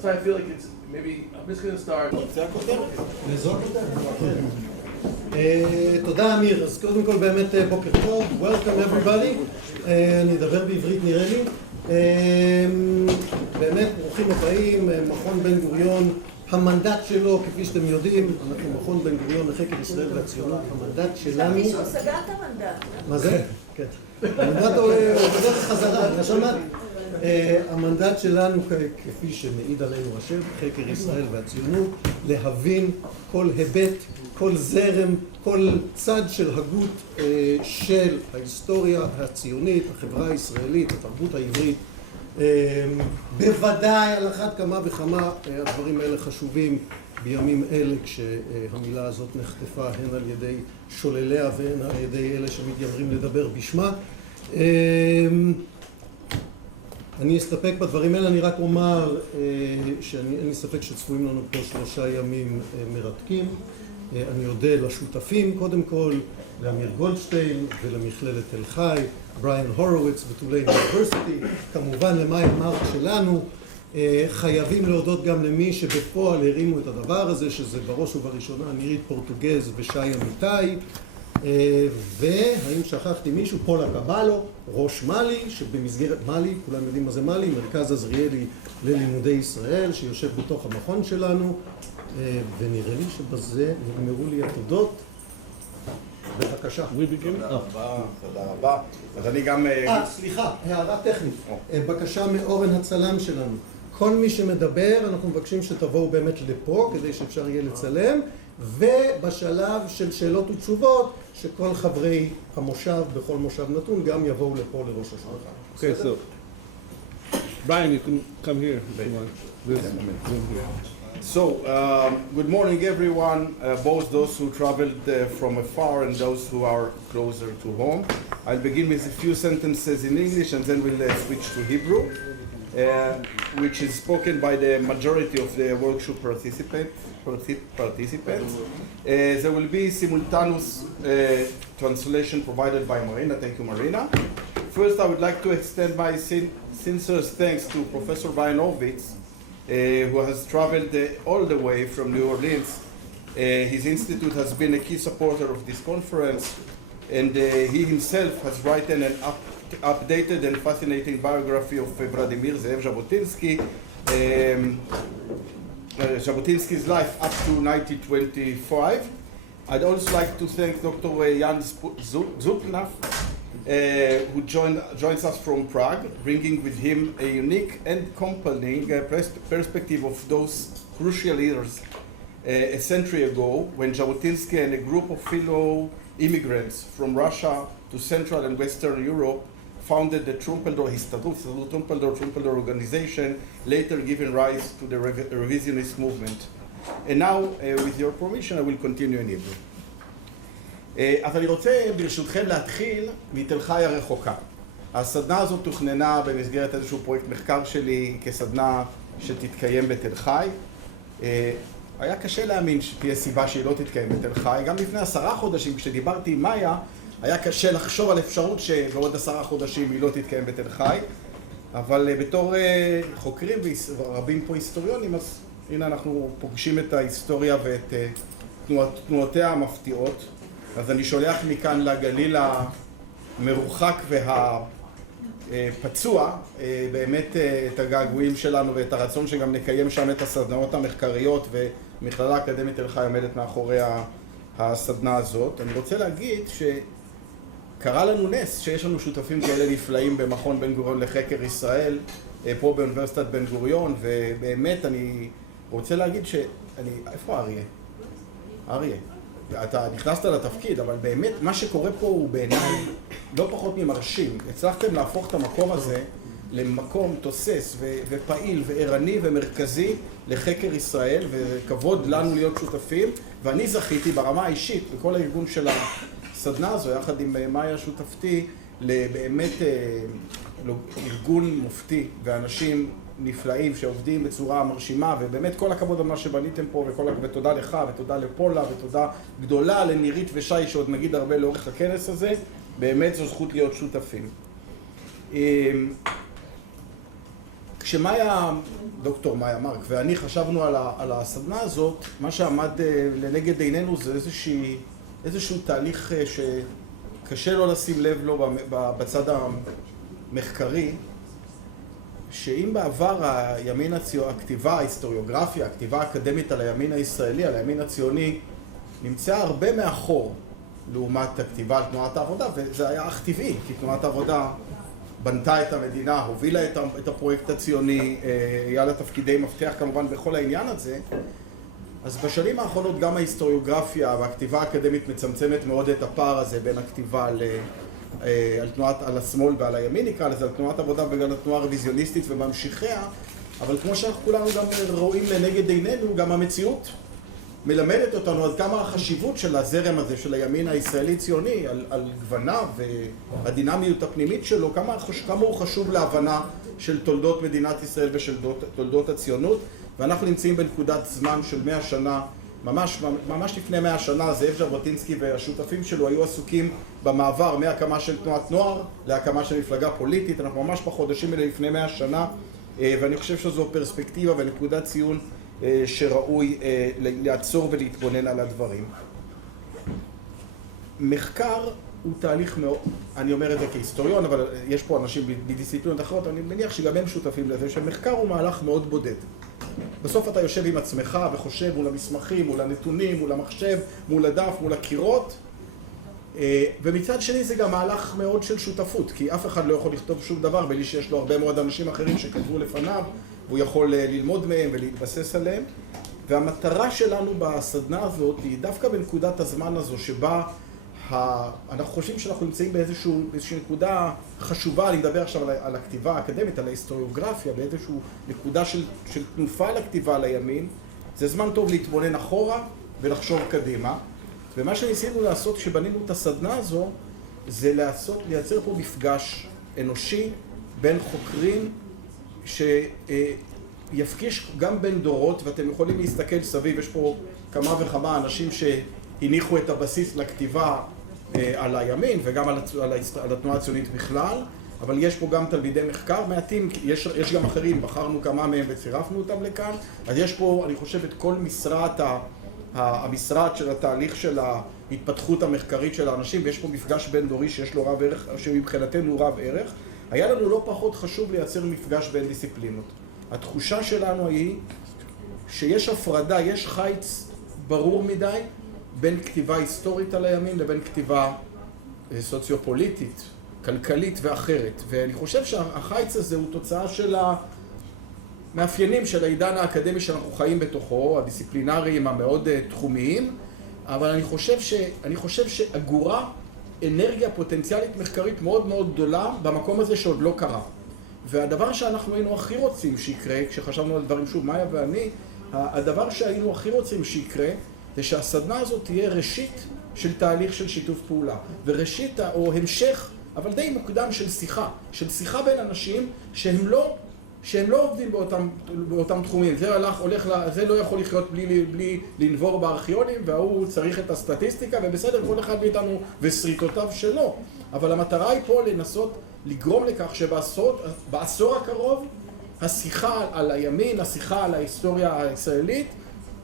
That's why I feel like it's maybe I'm just going to start. זה הכותרת. וזו הכותרת. תודה אמיר, אז קודם כל באמת בוקר טוב, Welcome everybody. אני אדבר בעברית נראה לי. באמת ברוכים הבאים, מכון בן גוריון, המנדט שלו כפי שאתם יודעים, אנחנו מכון בן גוריון לחקר ישראל והציונות, המנדט שלנו. מישהו סגר את המנדט. מה זה? כן. המנדט הוא בדרך חזרה, שמעת? המנדט שלנו כפי שמעיד עלינו השם, חקר ישראל והציונות, להבין כל היבט, כל זרם, כל צד של הגות של ההיסטוריה הציונית, החברה הישראלית, התרבות העברית. בוודאי על אחת כמה וכמה הדברים האלה חשובים בימים אלה כשהמילה הזאת נחטפה הן על ידי שולליה והן על ידי אלה שמתיימרים לדבר בשמה. אני אסתפק בדברים האלה, אני רק אומר שאין לי ספק שצפויים לנו פה 3 ימים מרתקים. אני אודה לשותפים קודם כל, לאמיר גולדשטיין ולמכללת תל חי, בריאן הורוביץ וטוליין אוניברסיטי, כמובן למאיה מרק שלנו. חייבים להודות גם למי שבפועל הרימו את הדבר הזה, שזה בראש ובראשונה נירית פורטוגז ושי אמיתי. והאם שכחתי מישהו? פולה קבלו, ראש מלי, שבמסגרת מלי, כולם יודעים מה זה מלי, מרכז עזריאלי ללימודי ישראל, שיושב בתוך המכון שלנו, ונראה לי שבזה נגמרו לי התודות. בבקשה. תודה רבה. אז אני גם... סליחה, הערה טכנית. בקשה מאורן הצלם שלנו. כל מי שמדבר, אנחנו מבקשים שתבואו באמת לפה, כדי שאפשר יהיה לצלם, ובשלב של שאלות ותשובות, שכל חברי המושב, בכל מושב נתון, גם יבואו לפה לראש השולחן. Okay, so Brian, you can come here if you want. This room here. So, good morning everyone, both those who traveled from afar and those who are closer to home. I'll begin with a few sentences in English and then we'll switch to Hebrew, which is spoken by the majority of the workshop participants. There will be simultaneous translation provided by Marina. Thank you, Marina. First, I would like to extend my sincere thanks to Professor Vajanovitz, who has traveled all the way from New Orleans. His institute has been a key supporter of this conference, and he himself has written an updated and fascinating biography of Vladimir Zev Jabotinsky, Jabotinsky's life up to 1925. I'd also like to thank Dr. Jan Zupnaf, who joins us from Prague, bringing with him a unique and compelling perspective of those crucial years a century ago, when Jabotinsky and a group of fellow immigrants from Russia to Central and Western Europe founded the Trumpeldor organization, later giving rise to the revisionist movement. And now, with your permission, I will continue in Hebrew. אז אני רוצה ברשותכם להתחיל מתל חי הרחוקה. הסדנה הזאת תוכננה במסגרת איזשהו פרויקט מחקר שלי כסדנה שתתקיים בתל חי. היה קשה להאמין שתהיה סיבה שהיא לא תתקיים בתל חי. גם לפני 10 חודשים כשדיברתי עם מאיה, היה קשה לחשוב על אפשרות שבעוד 10 חודשים היא לא תתקיים בתל חי. אבל בתור חוקרים ורבים פה היסטוריונים, אז הנה אנחנו פוגשים את ההיסטוריה ואת תנועותיה המפתיעות. אז אני שולח מכאן לגליל המרוחק והפצוע באמת את הגעגועים שלנו ואת הרצון שגם נקיים שם את הסדנאות המחקריות, ומכללה אקדמית תל חי עומדת מאחורי הסדנה הזאת. אני רוצה להגיד שקרה לנו נס שיש לנו שותפים כאלה נפלאים במכון בן גוריון לחקר ישראל, פה באוניברסיטת בן גוריון, ובאמת אני רוצה להגיד איפה אריה? אריה. אתה נכנסת לתפקיד, אבל באמת מה שקורה פה הוא בעיניי לא פחות ממרשים. הצלחתם להפוך את המקום הזה למקום תוסס ופעיל וערני ומרכזי לחקר ישראל, וכבוד לנו להיות שותפים. ואני זכיתי ברמה האישית בכל הארגון של הסדנה הזו, יחד עם מאיה שותפתי, לבאמת ארגון מופתי ואנשים נפלאים שעובדים בצורה מרשימה, ובאמת כל הכבוד על מה שבניתם פה, ותודה לך ותודה לפולה ותודה גדולה לנירית ושי שעוד נגיד הרבה לאורך הכנס הזה. באמת זו זכות להיות שותפים. כשמאיה, דוקטור מאיה מרק ואני חשבנו על הסדנה הזאת, מה שעמד לנגד עינינו זה איזשהו תהליך שקשה לא לשים לב לו בצד המחקרי, שאם בעבר הימין הכתיבה, ההיסטוריוגרפיה, הכתיבה האקדמית על הימין הישראלי, על הימין הציוני, נמצא הרבה מאחור לעומת הכתיבה על תנועת העבודה, וזה היה אך טבעי, כי תנועת העבודה בנתה את המדינה, הובילה את הפרויקט הציוני, היה לה תפקידי מפתח כמובן בכל העניין הזה. אז בשנים האחרונות גם ההיסטוריוגרפיה והכתיבה האקדמית מצמצמת מאוד את הפער הזה בין הכתיבה על השמאל ועל הימין, נקרא לזה, על תנועת עבודה וגם התנועה הרוויזיוניסטית וממשיכיה, אבל כמו שאנחנו כולנו גם רואים לנגד עינינו, גם המציאות מלמדת אותנו עד כמה החשיבות של הזרם הזה, של הימין הישראלי-ציוני, על גווניו והדינמיות הפנימית שלו, כמה הוא חשוב להבנה של תולדות מדינת ישראל ושל תולדות הציונות. ואנחנו נמצאים בנקודת זמן של 100 שנה, ממש לפני 100 שנה, זאב ז'בוטינסקי והשותפים שלו היו עסוקים במעבר מהקמה של תנועת נוער להקמה של מפלגה פוליטית. אנחנו ממש בחודשים האלה לפני 100 שנה, ואני חושב שזו פרספקטיבה ונקודת ציון שראוי לעצור ולהתבונן על הדברים. מחקר הוא תהליך מאוד, אני אומר את זה כהיסטוריון, אבל יש פה אנשים בדיסציפלינות אחרות, אני מניח שגם הם שותפים לזה, שמחקר הוא מהלך מאוד בודד. בסוף אתה יושב עם עצמך וחושב מול המסמכים, מול הנתונים, מול המחשב, מול הדף, מול הקירות, ומצד שני זה גם מהלך מאוד של שותפות, כי אף אחד לא יכול לכתוב שום דבר בלי שיש לו הרבה מאוד אנשים אחרים שכתבו לפניו, והוא יכול ללמוד מהם ולהתבסס עליהם. והמטרה שלנו בסדנה הזאת היא דווקא בנקודת הזמן הזו שבה אנחנו חושבים שאנחנו נמצאים באיזושהי נקודה חשובה. אני מדבר עכשיו על הכתיבה האקדמית, על ההיסטוריוגרפיה, באיזושהי נקודה של תנופה לכתיבה על הימין. זה זמן טוב להתבונן אחורה ולחשוב קדימה. ומה שניסינו לעשות כשבנינו את הסדנה הזו, זה לייצר פה מפגש אנושי בין חוקרים שיפגיש גם בין דורות, ואתם יכולים להסתכל סביב, יש פה כמה וכמה אנשים שהניחו את הבסיס לכתיבה על הימין וגם על התנועה הציונית בכלל, אבל יש פה גם תלמידי מחקר מעטים, יש גם אחרים, בחרנו כמה מהם וצירפנו אותם לכאן, אז יש פה, אני חושב, את כל המשרד של התהליך של ההתפתחות המחקרית של האנשים, ויש פה מפגש בין דורי שיש לו רב ערך, שמבחינתנו רב ערך. היה לנו לא פחות חשוב לייצר מפגש בין דיסציפלינות. התחושה שלנו היא שיש הפרדה, יש חיץ ברור מדי בין כתיבה היסטורית על הימין לבין כתיבה סוציו-פוליטית, כלכלית ואחרת. ואני חושב שהחיץ הזה הוא תוצאה של המאפיינים של העידן האקדמי שאנחנו חיים בתוכו, הדיסציפלינריים המאוד תחומיים, אבל אני חושב שאגורה אנרגיה פוטנציאלית מחקרית מאוד מאוד גדולה במקום הזה שעוד לא קרה. והדבר שאנחנו היינו הכי רוצים שיקרה, כשחשבנו על דברים, שוב, מאיה ואני, הדבר שהיינו הכי רוצים שיקרה, זה שהסדנה הזאת תהיה ראשית של תהליך של שיתוף פעולה. וראשית, או המשך, אבל די מוקדם של שיחה בין אנשים שהם לא עובדים באותם תחומים. זה לא יכול לחיות בלי לנבור בארכיונים, והוא צריך את הסטטיסטיקה, ובסדר, כל אחד מאיתנו וסריטותיו שלו. אבל המטרה היא פה לנסות לגרום לכך שבעשור הקרוב, השיחה על הימין, השיחה על ההיסטוריה הישראלית,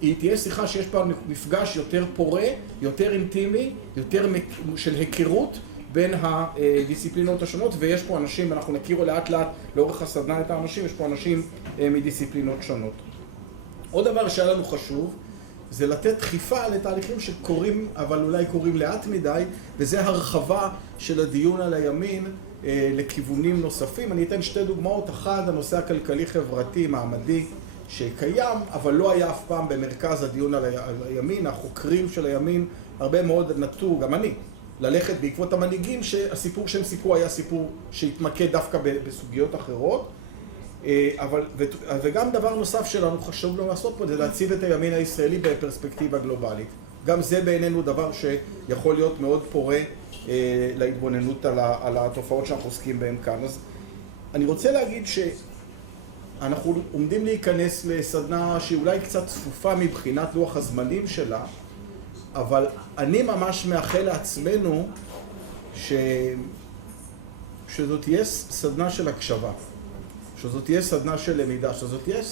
היא תהיה שיחה שיש בה מפגש יותר פורה, יותר אינטימי, יותר של היכרות בין הדיסציפלינות השונות, ויש פה אנשים, אנחנו נכירו לאט לאט לאורך הסדנה את האנשים, יש פה אנשים מדיסציפלינות שונות. עוד דבר שהיה לנו חשוב, זה לתת דחיפה לתהליכים שקורים, אבל אולי קורים לאט מדי, וזה הרחבה של הדיון על הימין לכיוונים נוספים. אני אתן שתי דוגמאות. אחד, הנושא הכלכלי-חברתי, מעמדי, שקיים, אבל לא היה אף פעם במרכז הדיון על הימין. החוקרים של הימין הרבה מאוד נטו, גם אני, ללכת בעקבות המנהיגים, שהסיפור שהם סיפרו היה סיפור שהתמקד דווקא בסוגיות אחרות. וגם דבר נוסף שלנו חשוב לו לעשות פה, זה להציב את הימין הישראלי בפרספקטיבה גלובלית. גם זה בעינינו דבר שיכול להיות מאוד פורה להתבוננות על התופעות שאנחנו עוסקים בהן כאן. אז אני רוצה להגיד שאנחנו עומדים להיכנס לסדנה שהיא אולי קצת צפופה מבחינת לוח הזמנים שלה, אבל אני ממש מאחל לעצמנו שזאת תהיה סדנה של הקשבה. שזאת תהיה סדנה של למידה, שזאת תהיה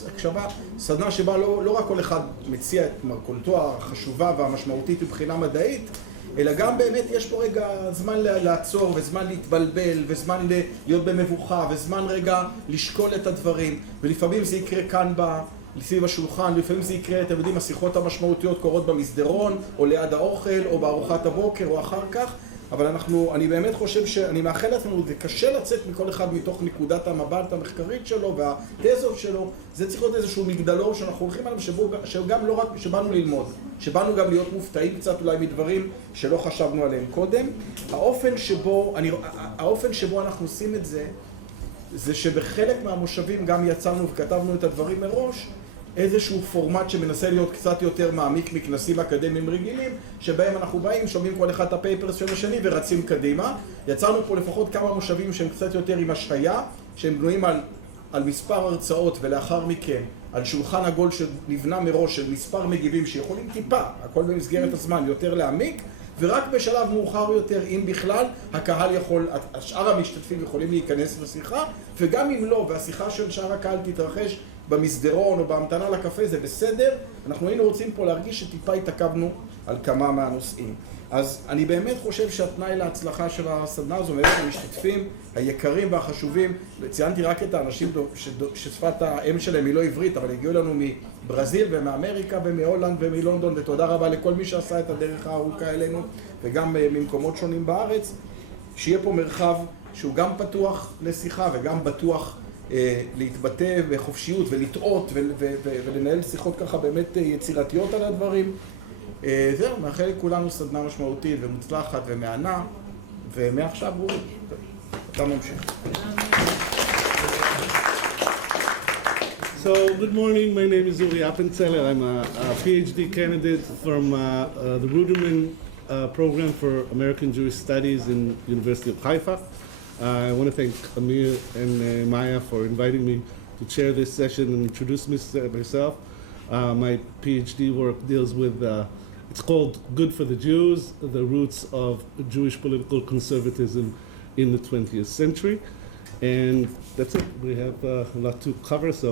סדנה שבה לא רק כל אחד מציע את מרכולתו החשובה והמשמעותית מבחינה מדעית, אלא גם באמת יש פה רגע זמן לעצור וזמן להתבלבל וזמן להיות במבוכה וזמן רגע לשקול את הדברים, ולפעמים זה יקרה כאן סביב השולחן, לפעמים זה יקרה, אתם יודעים, השיחות המשמעותיות קורות במסדרון או ליד האוכל או בארוחת הבוקר או אחר כך, אבל אני באמת חושב שאני מאחל לעצמנו, זה קשה לצאת מכל אחד מתוך נקודת המבט המחקרית שלו והתזות שלו, זה צריך להיות איזשהו מגדלור שאנחנו הולכים עליו, שגם לא רק שבאנו ללמוד, שבאנו גם להיות מופתעים קצת אולי מדברים שלא חשבנו עליהם קודם. האופן שבו אנחנו עושים את זה, זה שבחלק מהמושבים גם יצרנו וכתבנו את הדברים מראש, איזשהו פורמט שמנסה להיות קצת יותר מעמיק מכנסים אקדמיים רגילים, שבהם אנחנו באים, שומעים כל אחד את הפייפרס של השני ורצים קדימה. יצרנו פה לפחות כמה מושבים שהם קצת יותר עם השהיה, שהם בנויים על מספר הרצאות ולאחר מכן על שולחן עגול שנבנה מראש של מספר מגיבים שיכולים טיפה, הכל במסגרת הזמן, יותר להעמיק, ורק בשלב מאוחר יותר, אם בכלל, הקהל יכול, השאר המשתתפים יכולים להיכנס לשיחה, וגם אם לא, והשיחה של שאר הקהל תתרחש במסדרון או בהמתנה לקפה, זה בסדר. אנחנו היינו רוצים פה להרגיש שטיפה התעכבנו על כמה מהנושאים. אז אני באמת חושב שהתנאי להצלחה של הסדנה הזו, מעבר למשתתפים היקרים והחשובים, ציינתי רק את האנשים ששפת האם שלהם היא לא עברית, אבל הגיעו לנו מברזיל ומאמריקה ומהולנד ומלונדון, ותודה רבה לכל מי שעשה את הדרך הארוכה אלינו, וגם ממקומות שונים בארץ, שיהיה פה מרחב שהוא גם פתוח לשיחה וגם בטוח להתבטא בחופשיות ולטעות ולנהל שיחות ככה באמת יצירתיות על הדברים. זהו, מאחל לכולנו סדנה משמעותית ומוצלחת ומענה, ומעכשיו אתה ממשיך. So, good morning. My name is Uri Appenzeller. I'm a PhD candidate from the Ruderman program for American Jewish Studies in University of Haifa. I want to thank Amir and Maya for inviting me to chair this session and introduce myself. My PhD work deals with, it's called Good for the Jews, the roots of Jewish political conservatism in the 20th century. And that's it. We have a lot to cover. So,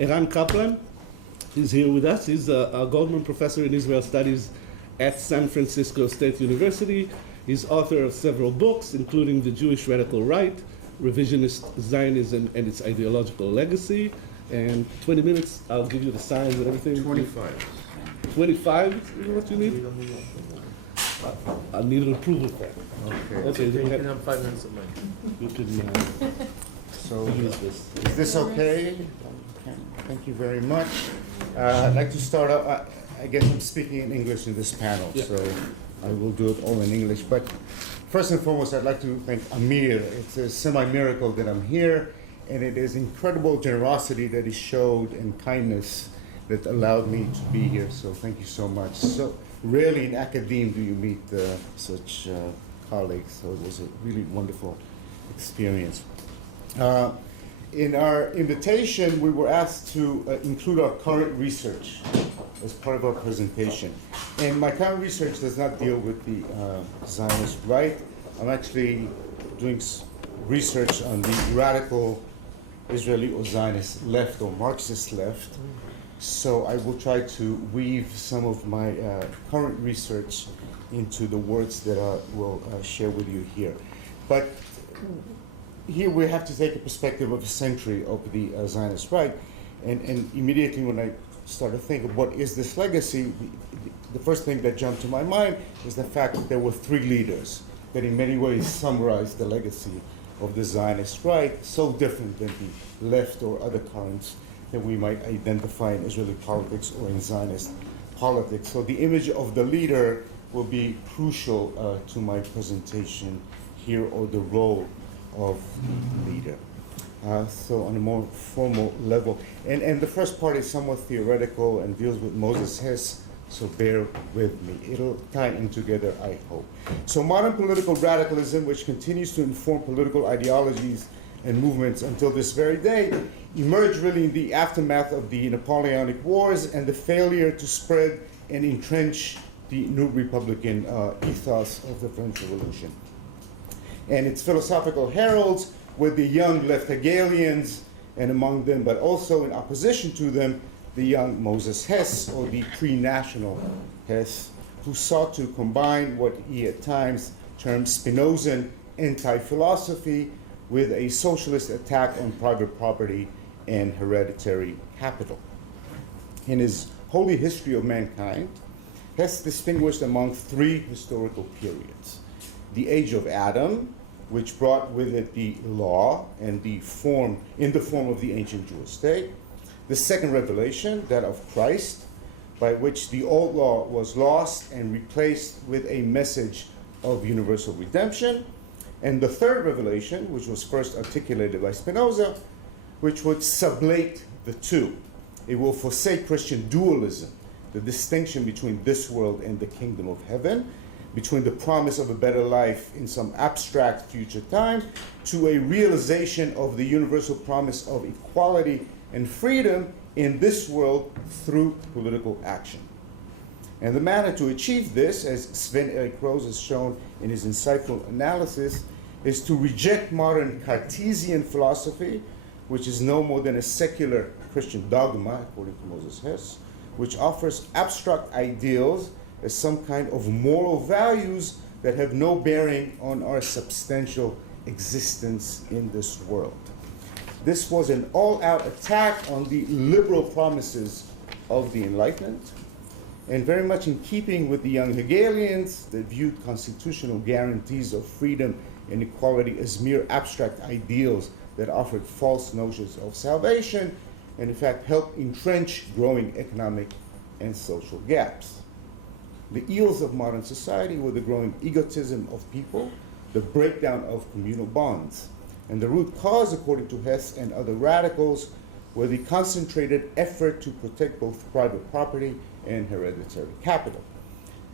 Eran Kaplan is here with us. He's a Goldman Professor in Israel Studies at San Francisco State University. He's author of several books, including The Jewish Radical Right, Revisionist Zionism and Its Ideological Legacy. And 20 minutes, I'll give you the signs and everything. 25. 25 is what you need? I need an approval for that. Okay. You can have 5 minutes of mine. You can So, use this. is this okay? Thank you very much. I'd like to start out, I guess I'm speaking in English in this panel, Yeah. so I will do it all in English. But first and foremost, I'd like to thank Amir. It's a semi-miracle that I'm here, and it is incredible generosity that he showed and kindness that allowed me to be here. So thank you so much. So rarely in academia do you meet such colleagues, so it was a really wonderful experience. In our invitation, we were asked to include our current research as part of our presentation. And my current research does not deal with the Zionist right. I'm actually doing research on the radical Israeli or Zionist left or Marxist left. So I will try to weave some of my current research into the words that I will share with you here. But here we have to take a perspective of a century of the Zionist right. And immediately when I start to think of what is this legacy, the first thing that jumped to my mind is the fact that there were 3 leaders that in many ways summarized the legacy of the Zionist right, so different than the left or other currents that we might identify in Israeli politics or in Zionist politics. So the image of the leader will be crucial to my presentation here, or the role of the leader. So on a more formal level. And the first part is somewhat theoretical and deals with Moses Hess, so bear with me. It'll tie in together, I hope. So modern political radicalism, which continues to inform political ideologies and movements until this very day, emerged really in the aftermath of the Napoleonic Wars and the failure to spread and entrench the new Republican ethos of the French Revolution. And its philosophical heralds were the young left Hegelians and among them, but also in opposition to them, the young Moses Hess, or the pre-national Hess, who sought to combine what he at times termed Spinozan anti-philosophy with a socialist attack on private property and hereditary capital. In his Holy History of Mankind, Hess distinguished among three historical periods: the age of Adam, which brought with it the law and the form of the ancient Jewish state; the second revelation, that of Christ, by which the old law was lost and replaced with a message of universal redemption; and the third revelation, which was first articulated by Spinoza, which would sublate the two. It will forsake Christian dualism, the distinction between this world and the kingdom of heaven, between the promise of a better life in some abstract future time, to a realization of the universal promise of equality and freedom in this world through political action. And the manner to achieve this, as Sven Erik Rose has shown in his insightful analysis, is to reject modern Cartesian philosophy, which is no more than a secular Christian dogma, according to Moses Hess, which offers abstract ideals as some kind of moral values that have no bearing on our substantial existence in this world. This was an all-out attack on the liberal promises of the Enlightenment, and very much in keeping with the young Hegelians that viewed constitutional guarantees of freedom and equality as mere abstract ideals that offered false notions of salvation, and in fact helped entrench growing economic and social gaps. The ills of modern society were the growing egotism of people, the breakdown of communal bonds, and the root cause, according to Hess and other radicals, were the concentrated effort to protect both private property and hereditary capital.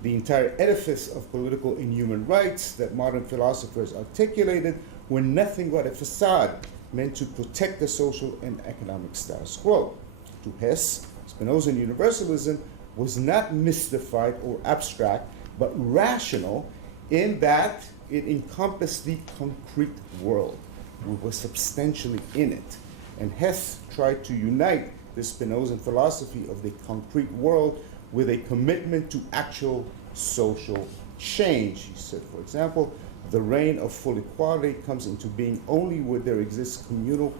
The entire edifice of political and human rights that modern philosophers articulated were nothing but a facade meant to protect the social and economic status quo. To Hess, Spinozan universalism was not mystified or abstract, but rational in that it encompassed the concrete world. We were substantially in it. And Hess tried to unite the Spinozan philosophy of the concrete world with a commitment to actual social change. He said, for example, the reign of full equality comes into being only where there exists communal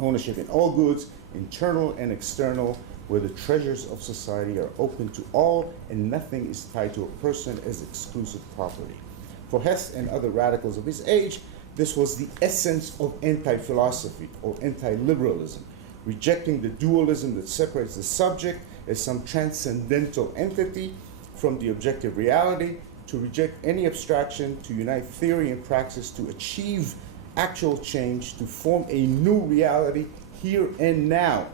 ownership in all goods, internal and external, where the treasures of society are open to all and nothing is tied to a person as exclusive property. For Hess and other radicals of his age, this was the essence of anti-philosophy or anti-liberalism, rejecting the dualism that separates the subject as some transcendental entity from the objective reality, to reject any abstraction, to unite theory and praxis, to achieve actual change, to form a new reality here and now,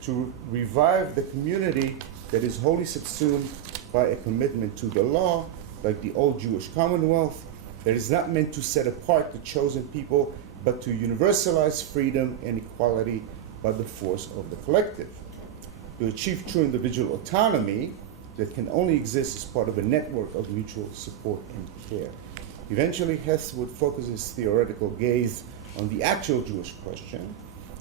to revive the community that is wholly subsumed by a commitment to the law, like the old Jewish Commonwealth, that is not meant to set apart the chosen people, but to universalize freedom and equality by the force of the collective. To achieve true individual autonomy that can only exist as part of a network of mutual support and care. Eventually, Hess would focus his theoretical gaze on the actual Jewish question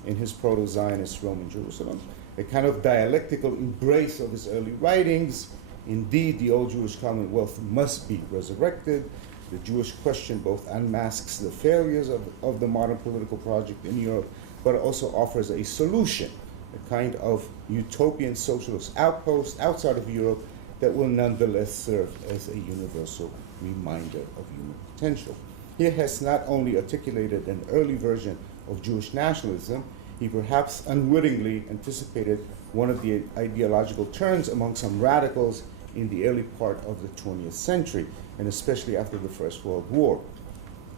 in his proto-Zionist Roman Jerusalem, a kind of dialectical embrace of his early writings. Indeed, the old Jewish Commonwealth must be resurrected. The Jewish question both unmasks the failures of the modern political project in Europe, but also offers a solution, a kind of utopian socialist outpost outside of Europe that will nonetheless serve as a universal reminder of human potential. Here Hess not only articulated an early version of Jewish nationalism, he perhaps unwittingly anticipated one of the ideological turns among some radicals in the early part of the 20th century, and especially after the First World War.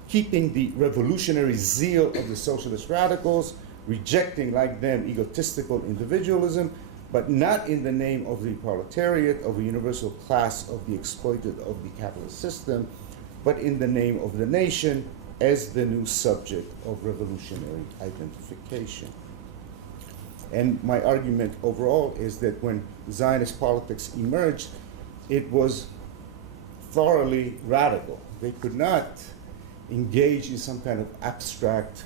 Keeping the revolutionary zeal of the socialist radicals, rejecting, like them, egotistical individualism, but not in the name of the proletariat, of a universal class of the exploited of the capitalist system, but in the name of the nation as the new subject of revolutionary identification. And my argument overall is that when Zionist politics emerged, it was thoroughly radical. They could not engage in some kind of abstract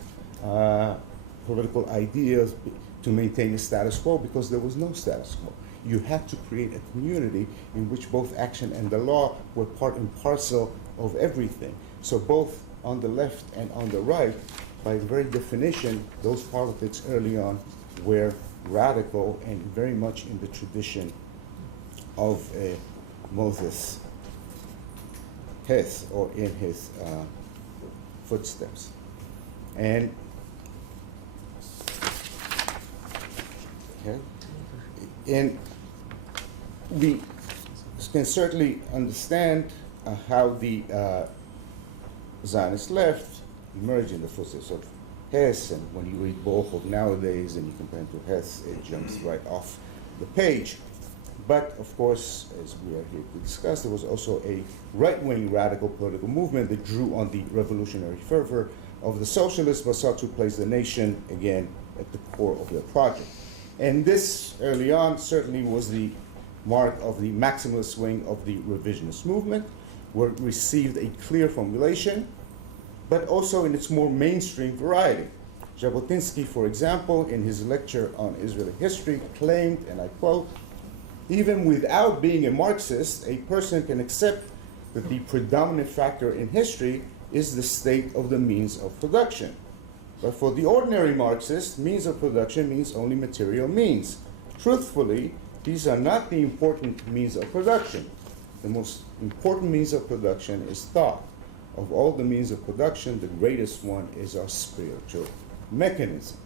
political ideas to maintain the status quo, because there was no status quo. You had to create a community in which both action and the law were part and parcel of everything. So both on the left and on the right, by very definition, those politics early on were radical and very much in the tradition of Moses Hess, or in his footsteps. And we can certainly understand how the Zionist left emerged in the footsteps of Hess, and when you read Bochum nowadays and you compare it to Hess, it jumps right off the page. But of course, as we are here to discuss, there was also a right-wing radical political movement that drew on the revolutionary fervor of the socialists, but sought to place the nation again at the core of their project. And this, early on, certainly was the mark of the maximalist wing of the revisionist movement, where it received a clear formulation, but also in its more mainstream variety. Jabotinsky, for example, in his lecture on Israeli history, claimed, and I quote, "Even without being a Marxist, a person can accept that the predominant factor in history is the state of the means of production. But for the ordinary Marxist, means of production means only material means. Truthfully, these are not the important means of production. The most important means of production is thought. Of all the means of production, the greatest one is our spiritual mechanism."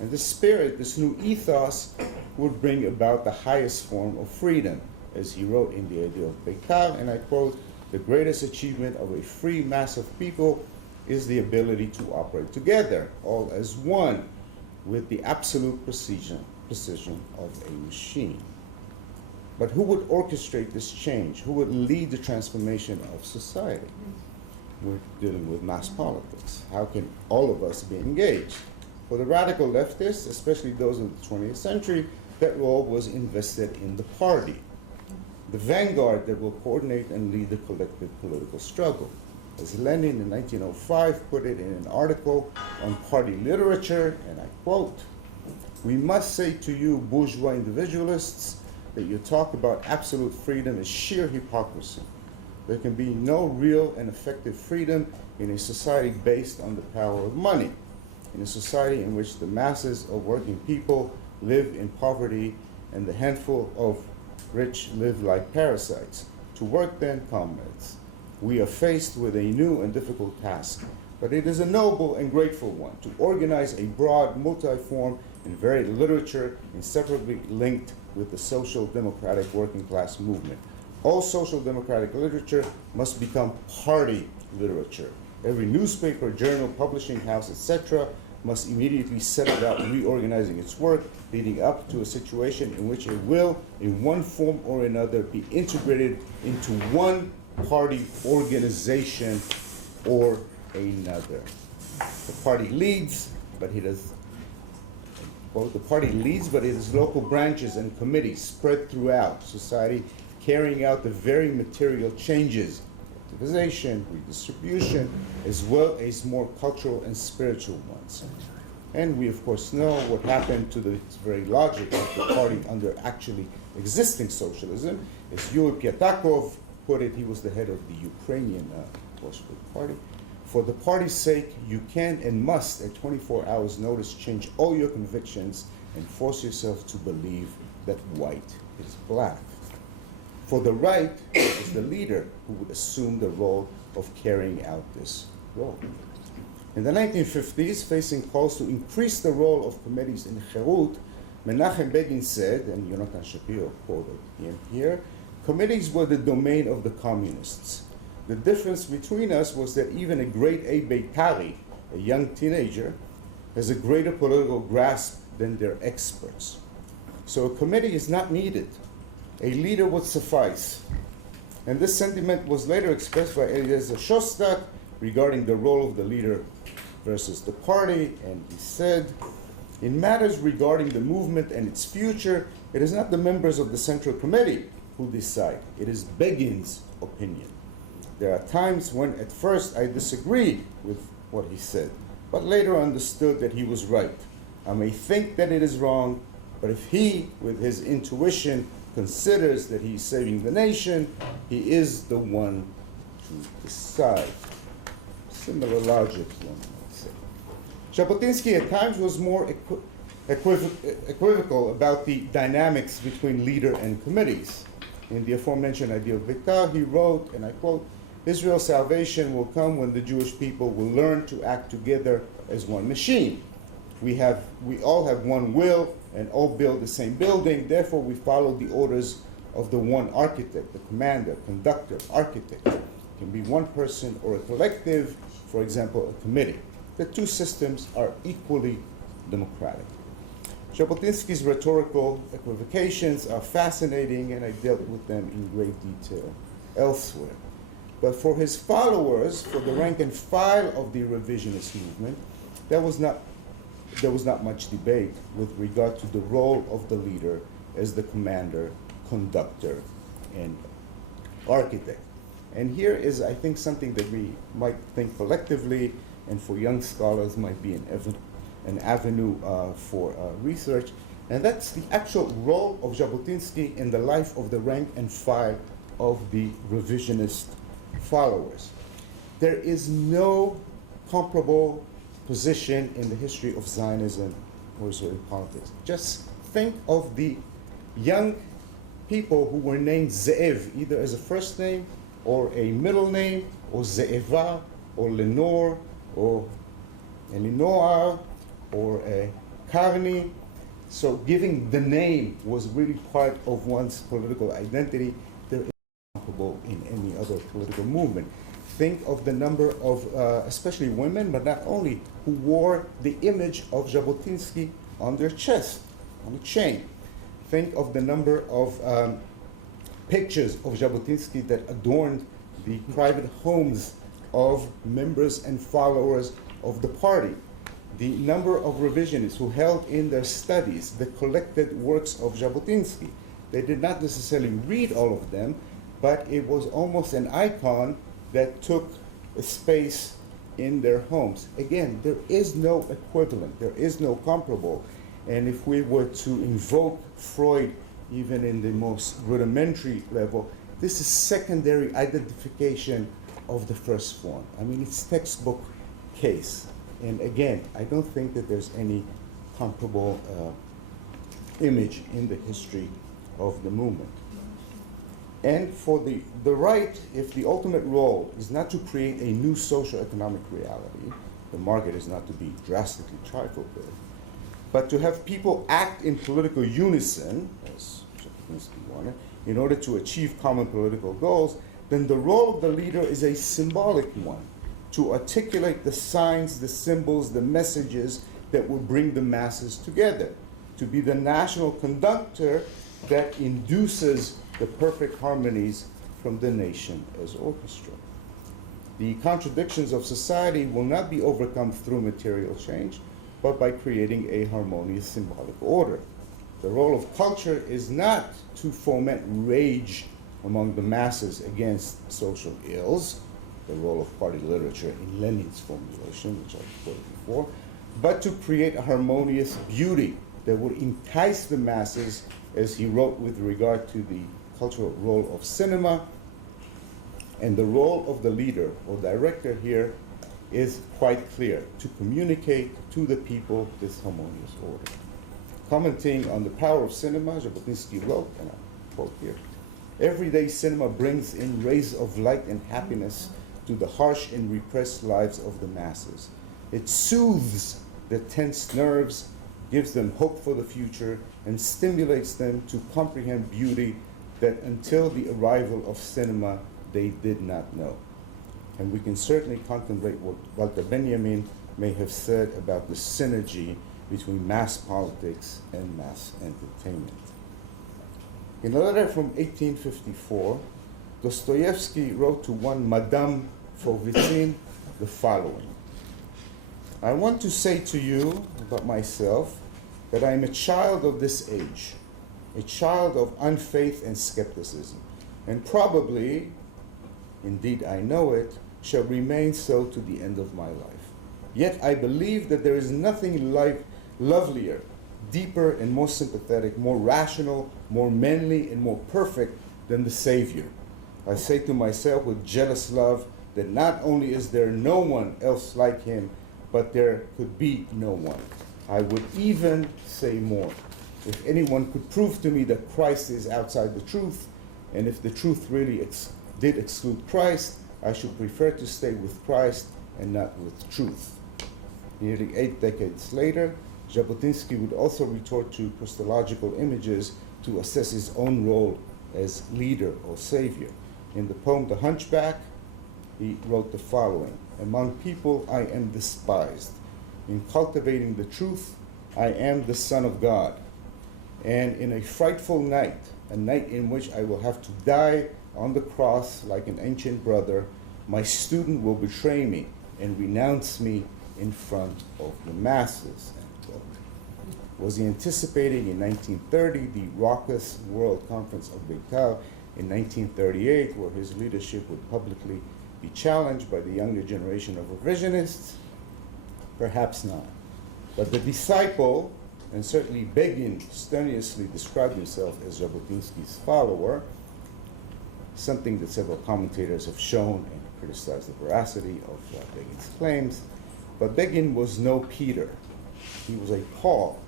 And this spirit, this new ethos, would bring about the highest form of freedom, as he wrote in The Idea of Bekar, and I quote, "The greatest achievement of a free mass of people is the ability to operate together, all as one, with the absolute precision of a machine." But who would orchestrate this change? Who would lead the transformation of society? We're dealing with mass politics. How can all of us be engaged? For the radical leftists, especially those of the 20th century, that role was invested in the party, the vanguard that will coordinate and lead the collective political struggle. As Lenin in 1905 put it in an article on party literature, and I quote, "We must say to you bourgeois individualists that your talk about absolute freedom is sheer hypocrisy. There can be no real and effective freedom in a society based on the power of money, in a society in which the masses of working people live in poverty and the handful of rich live like parasites. To work then, comrades, we are faced with a new and difficult task, but it is a noble and grateful one, to organize a broad, multiform, and varied literature inseparably linked with the social democratic working class movement. All social democratic literature must become party literature. Every newspaper, journal, publishing house, etc., must immediately set about reorganizing its work, leading up to a situation in which it will, in one form or another, be integrated into one party organization or another. The party leads, but it has local branches and committees spread throughout society, carrying out the very material changes, activization, redistribution, as well as more cultural and spiritual ones. And we, of course, know what happened to the very logic of the party under actually existing socialism. As Yuri Piatakov put it, he was the head of the Ukrainian Bolshevik Party. For the party's sake, you can and must, at 24 hours' notice, change all your convictions and force yourself to believe that white is black. For the right is the leader who would assume the role of carrying out this role. In the 1950s, facing calls to increase the role of committees in Cherut, Menachem Begin said, and Yonatan Shapiro quoted him here, "Committees were the domain of the communists. The difference between us was that even a grade A Beitari, a young teenager, has a greater political grasp than their experts. So a committee is not needed. A leader would suffice." And this sentiment was later expressed by Eliezer Shostak regarding the role of the leader versus the party, and he said, "In matters regarding the movement and its future, it is not the members of the Central Committee who decide. It is Begin's opinion. There are times when at first I disagreed with what he said, but later understood that he was right. I may think that it is wrong, but if he, with his intuition, considers that he's saving the nation, he is the one to decide. Similar logic, one might say. Jabotinsky at times was more equivocal about the dynamics between leader and committees. In the aforementioned idea of Victor, he wrote, and I quote, "Israel's salvation will come when the Jewish people will learn to act together as one machine. We all have one will and all build the same building. Therefore, we follow the orders of the one architect, the commander, conductor, architect. It can be one person or a collective, for example, a committee. The two systems are equally democratic." Jabotinsky's rhetorical equivocations are fascinating, and I dealt with them in great detail elsewhere. But for his followers, for the rank and file of the revisionist movement, there was not much debate with regard to the role of the leader as the commander, conductor, and architect. And here is, I think, something that we might think collectively, and for young scholars might be an avenue for research, and that's the actual role of Jabotinsky in the life of the rank and file of the revisionist followers. There is no comparable position in the history of Zionism or Israeli politics. Just think of the young people who were named Ze'ev, either as a first name or a middle name, or Ze'eva, or Lenore, or Elinor, or Karni. So giving the name was really part of one's political identity. There is no comparable in any other political movement. Think of the number of, especially women, but not only, who wore the image of Jabotinsky on their chest, on a chain. Think of the number of pictures of Jabotinsky that adorned the private homes of members and followers of the party. The number of revisionists who held in their studies the collected works of Jabotinsky. They did not necessarily read all of them, but it was almost an icon that took a space in their homes. Again, there is no equivalent, there is no comparable. And if we were to invoke Freud, even in the most rudimentary level, this is secondary identification of the first form. I mean, it's textbook case. And again, I don't think that there's any comparable image in the history of the movement. And for the right, if the ultimate role is not to create a new socioeconomic reality, the market is not to be drastically trifled with, but to have people act in political unison, as Jabotinsky wanted, in order to achieve common political goals, then the role of the leader is a symbolic one, to articulate the signs, the symbols, the messages that will bring the masses together, to be the national conductor that induces the perfect harmonies from the nation as orchestra. The contradictions of society will not be overcome through material change, but by creating a harmonious symbolic order. The role of culture is not to foment rage among the masses against social ills, the role of party literature in Lenin's formulation, which I quoted before, but to create a harmonious beauty that would entice the masses, as he wrote with regard to the cultural role of cinema. And the role of the leader or director here is quite clear, to communicate to the people this harmonious order. Commenting on the power of cinema, Jabotinsky wrote, and I quote here, "Everyday cinema brings in rays of light and happiness to the harsh and repressed lives of the masses. It soothes the tense nerves, gives them hope for the future, and stimulates them to comprehend beauty that until the arrival of cinema they did not know." And we can certainly contemplate what Walter Benjamin may have said about the synergy between mass politics and mass entertainment. In a letter from 1854, Dostoevsky wrote to one Madame Fourvitsin the following: "I want to say to you about myself that I am a child of this age, a child of unfaith and skepticism, and probably, indeed I know it, shall remain so to the end of my life. Yet I believe that there is nothing lovelier, deeper and more sympathetic, more rational, more manly and more perfect than the Savior. I say to myself with jealous love that not only is there no one else like him, but there could be no one. I would even say more. If anyone could prove to me that Christ is outside the truth, and if the truth really did exclude Christ, I should prefer to stay with Christ and not with truth. Nearly 8 decades later, Jabotinsky would also retort to Christological images to assess his own role as leader or savior. In the poem The Hunchback, he wrote the following: "Among people I am despised. In cultivating the truth, I am the Son of God. And in a frightful night, a night in which I will have to die on the cross like an ancient brother, my student will betray me and renounce me in front of the masses." End quote. Was he anticipating in 1930 the raucous World Conference of Beitar in 1938, where his leadership would publicly be challenged by the younger generation of revisionists? Perhaps not. But the disciple, and certainly Begin strenuously described himself as Jabotinsky's follower, something that several commentators have shown and criticized the veracity of Begin's claims. But Begin was no Peter. He was a Paul,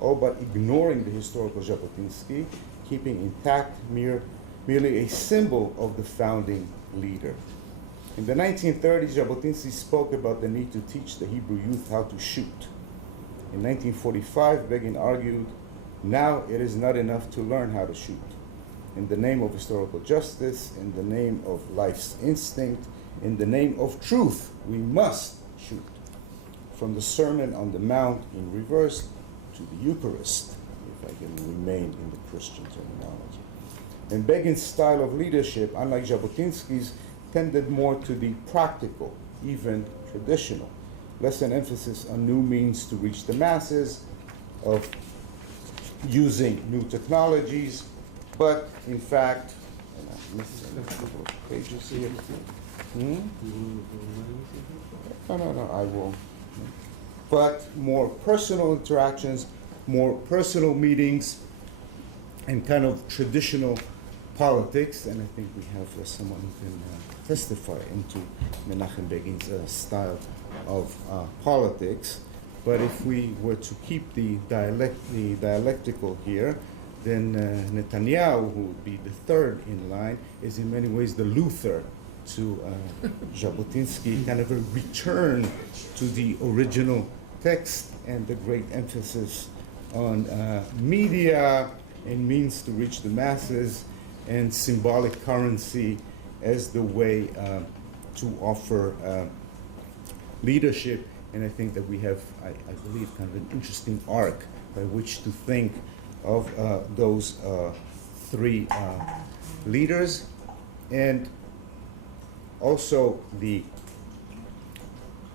all but ignoring the historical Jabotinsky, keeping intact merely a symbol of the founding leader. In the 1930s, Jabotinsky spoke about the need to teach the Hebrew youth how to shoot. In 1945, Begin argued, now it is not enough to learn how to shoot. In the name of historical justice, in the name of life's instinct, in the name of truth, we must shoot. From the Sermon on the Mount in reverse to the Eucharist, if I can remain in the Christian terminology. And Begin's style of leadership, unlike Jabotinsky's, tended more to the practical, even traditional, less an emphasis on new means to reach the masses, of using new technologies, but in fact, and I'm missing a couple of pages here. No, I will. But more personal interactions, more personal meetings, and kind of traditional politics, and I think we have someone who can testify into Menachem Begin's style of politics. But if we were to keep the dialectical here, then Netanyahu, who would be the third in line, is in many ways the Luther to Jabotinsky, kind of a return to the original text and the great emphasis on media and means to reach the masses and symbolic currency as the way to offer leadership. And I think that we have, I believe, kind of an interesting arc by which to think of those three leaders. And also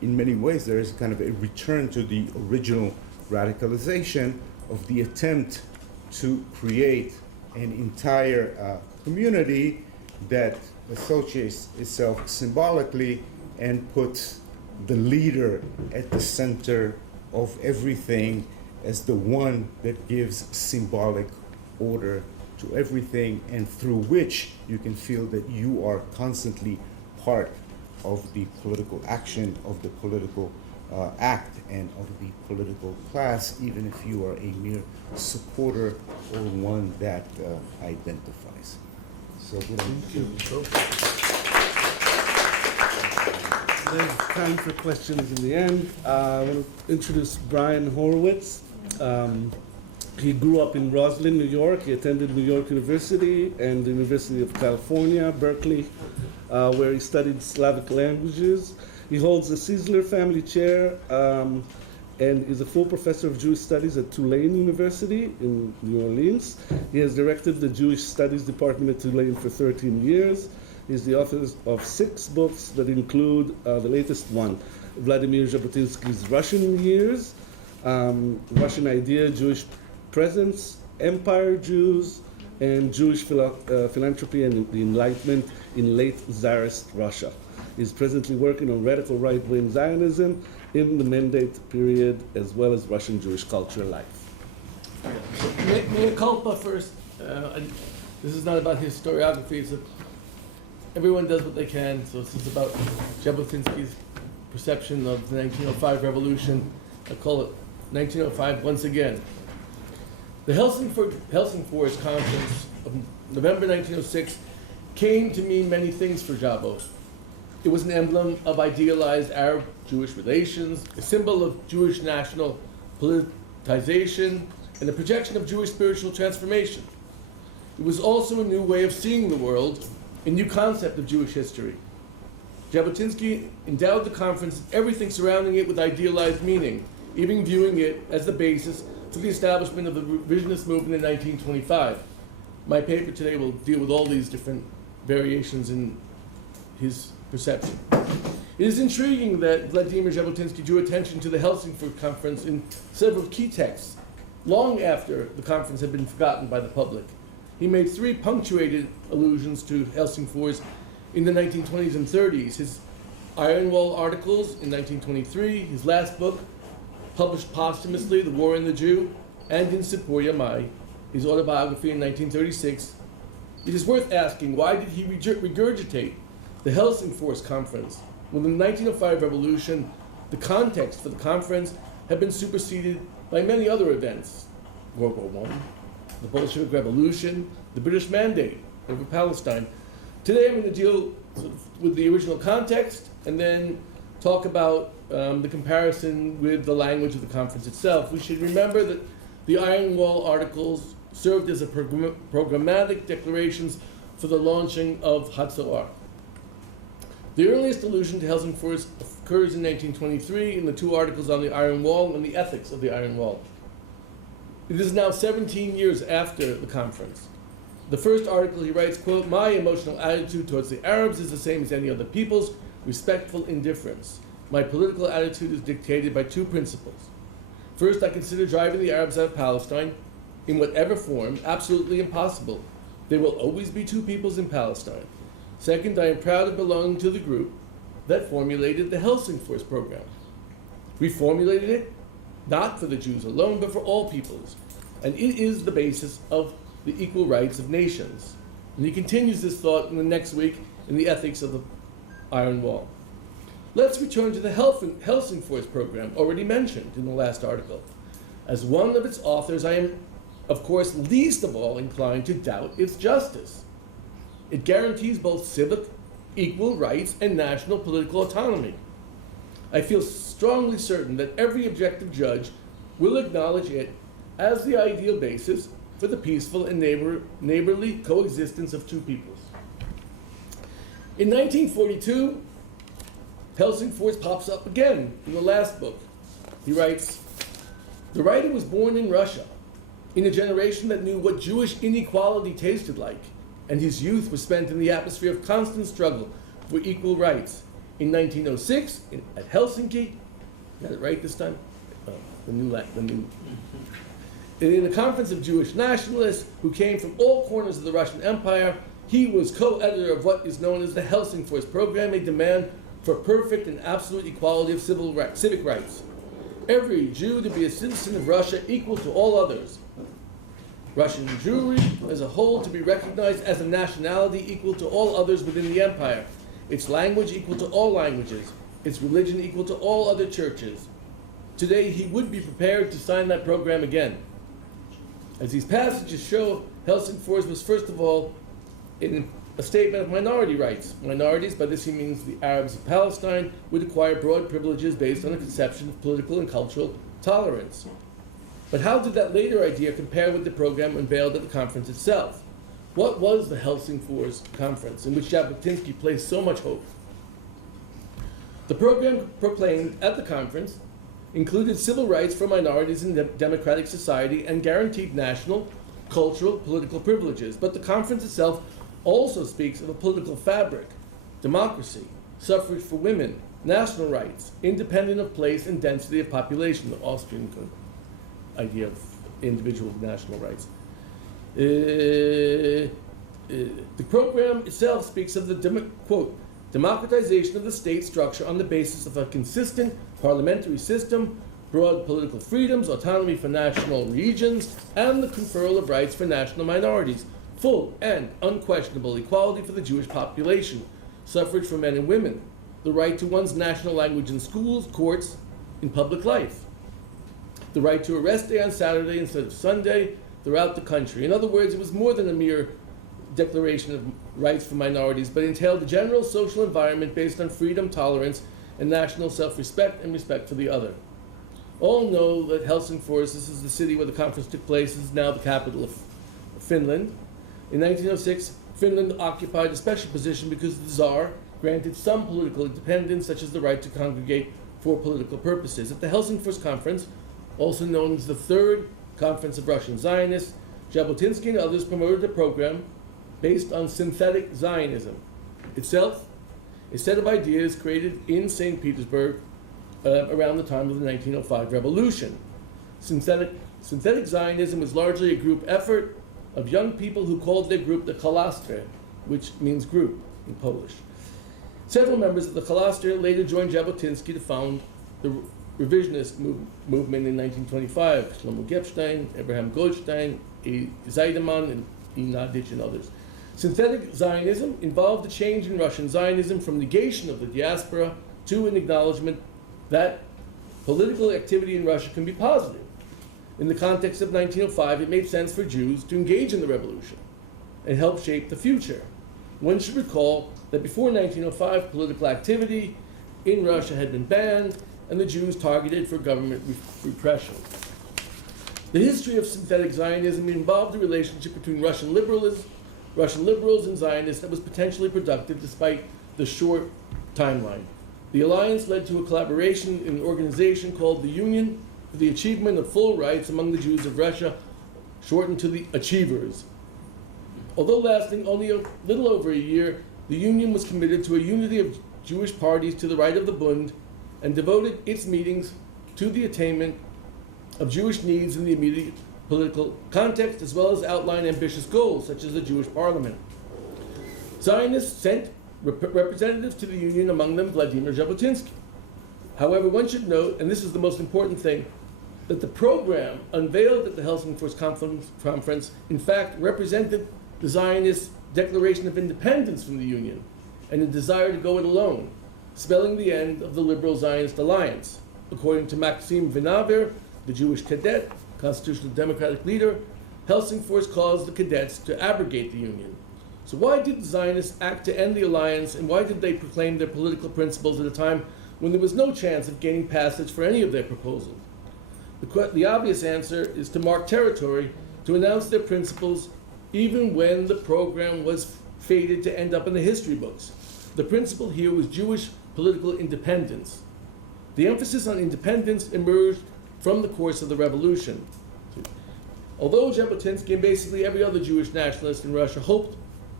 in many ways, there is kind of a return to the original radicalization of the attempt to create an entire community that associates itself symbolically and puts the leader at the center of everything as the one that gives symbolic order to everything, and through which you can feel that you are constantly part of the political action, of the political act, and of the political class, even if you are a mere supporter or one that identifies. So thank you. There's time for questions in the end. I want to introduce Brian Horowitz. He grew up in Roslyn, New York. He attended New York University and the University of California, Berkeley, where he studied Slavic languages. He holds the Sizzler Family Chair and is a full professor of Jewish Studies at Tulane University in New Orleans. He has directed the Jewish Studies Department at Tulane for 13 years. He's the author of 6 books that include the latest one, Vladimir Jabotinsky's Russian Years, Russian Idea, Jewish Presence, Empire Jews, and Jewish Philanthropy and the Enlightenment in Late Tsarist Russia. He's presently working on radical right-wing Zionism in the mandate period as well as Russian Jewish culture and life. Mea culpa first. This is not about historiography. Everyone does what they can. So this is about Jabotinsky's perception of the 1905 revolution. I call it 1905 once again. The Helsingfors Conference of November 1906 came to mean many things for Jabo. It was an emblem of idealized Arab-Jewish relations, a symbol of Jewish national politicization, and a projection of Jewish spiritual transformation. It was also a new way of seeing the world, a new concept of Jewish history. Jabotinsky endowed the conference and everything surrounding it with idealized meaning, even viewing it as the basis for the establishment of the revisionist movement in 1925. My paper today will deal with all these different variations in his perception. It is intriguing that Vladimir Jabotinsky drew attention to the Helsingfors Conference in several key texts, long after the conference had been forgotten by the public. He made 3 punctuated allusions to Helsingfors in the 1920s and 30s. His Iron Wall articles in 1923, his last book, published posthumously, The War and the Jew, and in סיפור ימיי, his autobiography in 1936. It is worth asking, why did he regurgitate the Helsingfors Conference when in the 1905 revolution, the context for the conference had been superseded by many other events? World War I, the Bolshevik Revolution, the British Mandate over Palestine. Today I'm going to deal with the original context and then talk about the comparison with the language of the conference itself. We should remember that the Iron Wall articles served as a programmatic declarations for the launching of Hatzoar. The earliest allusion to Helsingfors occurs in 1923 in the 2 articles on the Iron Wall and the ethics of the Iron Wall. It is now 17 years after the conference. The first article he writes, quote, "My emotional attitude towards the Arabs is the same as any other people's, respectful indifference. My political attitude is dictated by 2 principles. First, I consider driving the Arabs out of Palestine, in whatever form, absolutely impossible. There will always be 2 peoples in Palestine. Second, I am proud of belonging to the group that formulated the Helsingfors program. We formulated it not for the Jews alone, but for all peoples. And it is the basis of the equal rights of nations." And he continues this thought in the next week in the ethics of the Iron Wall. Let's return to the Helsingfors program, already mentioned in the last article. As one of its authors, I am, of course, least of all inclined to doubt its justice. It guarantees both civic, equal rights and national political autonomy. I feel strongly certain that every objective judge will acknowledge it as the ideal basis for the peaceful and neighborly coexistence of 2 peoples. In 1942, Helsingfors pops up again in the last book. He writes, "The writer was born in Russia, in a generation that knew what Jewish inequality tasted like, and his youth was spent in the atmosphere of constant struggle for equal rights. In 1906, at Helsinki," got it right this time? In the conference of Jewish nationalists who came from all corners of the Russian Empire, he was co-editor of what is known as the Helsingfors Program, a demand for perfect and absolute equality of civic rights. Every Jew to be a citizen of Russia equal to all others. Russian Jewry as a whole to be recognized as a nationality equal to all others within the empire. Its language equal to all languages. Its religion equal to all other churches. Today he would be prepared to sign that program again. As these passages show, Helsingfors was first of all in a statement of minority rights. Minorities, by this he means the Arabs of Palestine, would acquire broad privileges based on a conception of political and cultural tolerance. But how did that later idea compare with the program unveiled at the conference itself? What was the Helsingfors Conference, in which Jabotinsky placed so much hope? The program proclaimed at the conference included civil rights for minorities in democratic society and guaranteed national, cultural, political privileges. But the conference itself also speaks of a political fabric, democracy, suffrage for women, national rights, independent of place and density of population, the Austrian idea of individual national rights. The program itself speaks of the, quote, democratization of the state structure on the basis of a consistent parliamentary system, broad political freedoms, autonomy for national regions, and the conferral of rights for national minorities, full and unquestionable equality for the Jewish population, suffrage for men and women, the right to one's national language in schools, courts, in public life, the right to a rest day on Saturday instead of Sunday throughout the country. In other words, it was more than a mere declaration of rights for minorities, but entailed a general social environment based on freedom, tolerance, and national self-respect and respect for the other. All know that Helsingfors, this is the city where the conference took place, is now the capital of Finland. In 1906, Finland occupied a special position because the Tsar granted some political independence, such as the right to congregate for political purposes. At the Helsingfors Conference, also known as the Third Conference of Russian Zionists, Jabotinsky and others promoted a program based on synthetic Zionism. Itself, a set of ideas created in St. Petersburg around the time of the 1905 revolution. Synthetic Zionism was largely a group effort of young people who called their group the Kalastre, which means group in Polish. Several members of the Kalastre later joined Jabotinsky to found the revisionist movement in 1925, Shlomo Gepstein, Abraham Goldstein, Zaideman, and Nadich, and others. Synthetic Zionism involved a change in Russian Zionism from negation of the diaspora to an acknowledgement that political activity in Russia can be positive. In the context of 1905, it made sense for Jews to engage in the revolution and help shape the future. One should recall that before 1905, political activity in Russia had been banned and the Jews targeted for government repression. The history of synthetic Zionism involved a relationship between Russian liberals and Zionists that was potentially productive despite the short timeline. The alliance led to a collaboration in an organization called the Union for the Achievement of Full Rights among the Jews of Russia, shortened to the Achievers. Although lasting only a little over a year, the Union was committed to a unity of Jewish parties to the right of the Bund and devoted its meetings to the attainment of Jewish needs in the immediate political context, as well as outline ambitious goals, such as a Jewish parliament. Zionists sent representatives to the Union, among them Vladimir Jabotinsky. However, one should note, and this is the most important thing, that the program unveiled at the Helsingfors conference in fact represented the Zionist declaration of independence from the Union and a desire to go it alone, spelling the end of the liberal Zionist alliance. According to Maxim Vinaver, the Jewish cadet, constitutional democratic leader, Helsingfors caused the cadets to abrogate the Union. So why did the Zionists act to end the alliance, and why did they proclaim their political principles at a time when there was no chance of gaining passage for any of their proposals? The obvious answer is to mark territory, to announce their principles, even when the program was fated to end up in the history books. The principle here was Jewish political independence. The emphasis on independence emerged from the course of the revolution. Although Jabotinsky and basically every other Jewish nationalist in Russia hoped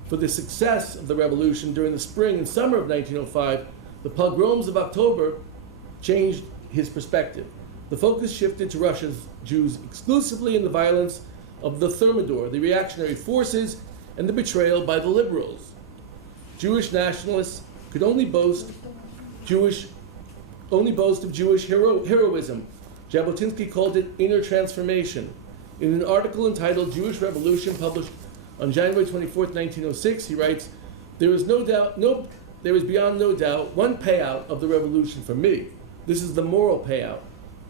for the success of the revolution during the spring and summer of 1905, the pogroms of October changed his perspective. The focus shifted to Russia's Jews exclusively in the violence of the Thermidor, the reactionary forces, and the betrayal by the liberals. Jewish nationalists could only boast of Jewish heroism. Jabotinsky called it inner transformation. In an article entitled Jewish Revolution, published on January 24, 1906, he writes, there is beyond no doubt one payout of the revolution for me. This is the moral payout.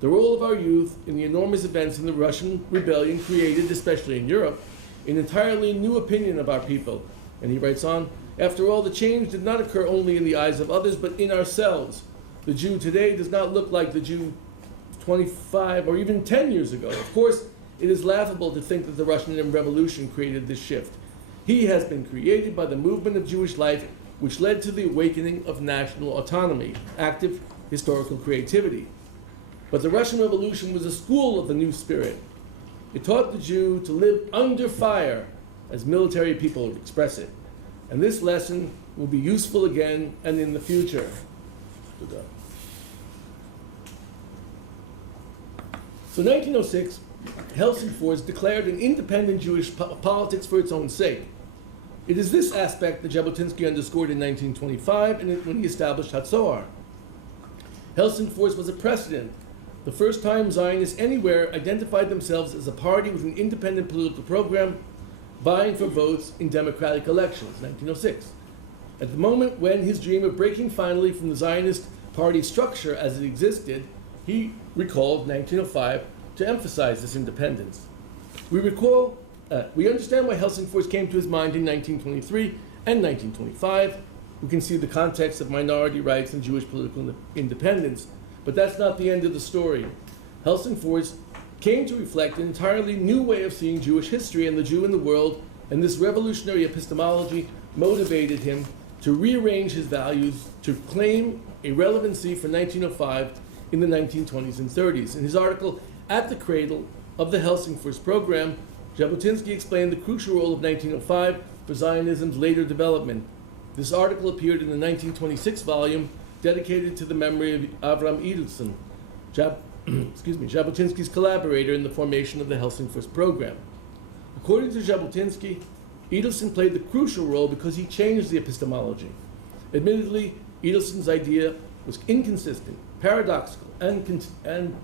The role of our youth in the enormous events in the Russian rebellion created, especially in Europe, an entirely new opinion of our people. And he writes on, after all, the change did not occur only in the eyes of others, but in ourselves. The Jew today does not look like the Jew 25 or even 10 years ago. Of course, it is laughable to think that the Russian Revolution created this shift. He has been created by the movement of Jewish life, which led to the awakening of national autonomy, active historical creativity. But the Russian Revolution was a school of the new spirit. It taught the Jew to live under fire, as military people would express it. And this lesson will be useful again and in the future. So 1906, Helsingfors declared an independent Jewish politics for its own sake. It is this aspect that Jabotinsky underscored in 1925 when he established Hatzoar. Helsingfors was a precedent. The first time Zionists anywhere identified themselves as a party with an independent political program vying for votes in democratic elections, 1906. At the moment when his dream of breaking finally from the Zionist party structure as it existed, he recalled 1905 to emphasize this independence. We understand why Helsingfors came to his mind in 1923 and 1925. We can see the context of minority rights and Jewish political independence, but that's not the end of the story. Helsingfors came to reflect an entirely new way of seeing Jewish history and the Jew in the world, and this revolutionary epistemology motivated him to rearrange his values to claim a relevancy for 1905 in the 1920s and 30s. In his article, At the Cradle of the Helsingfors Program, Jabotinsky explained the crucial role of 1905 for Zionism's later development. This article appeared in the 1926 volume dedicated to the memory of Avram Edelson, Jabotinsky's collaborator in the formation of the Helsingfors Program. According to Jabotinsky, Edelson played the crucial role because he changed the epistemology. Admittedly, Edelson's idea was inconsistent, paradoxical, and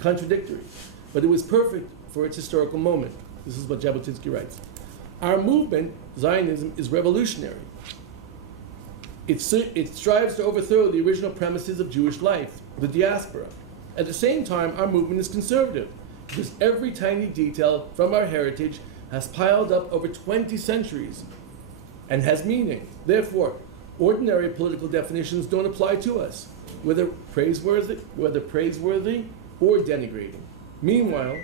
contradictory, but it was perfect for its historical moment. This is what Jabotinsky writes. Our movement, Zionism, is revolutionary. It strives to overthrow the original premises of Jewish life, the diaspora. At the same time, our movement is conservative, because every tiny detail from our heritage has piled up over 20 centuries and has meaning. Therefore, ordinary political definitions don't apply to us, whether praiseworthy or denigrating. Meanwhile,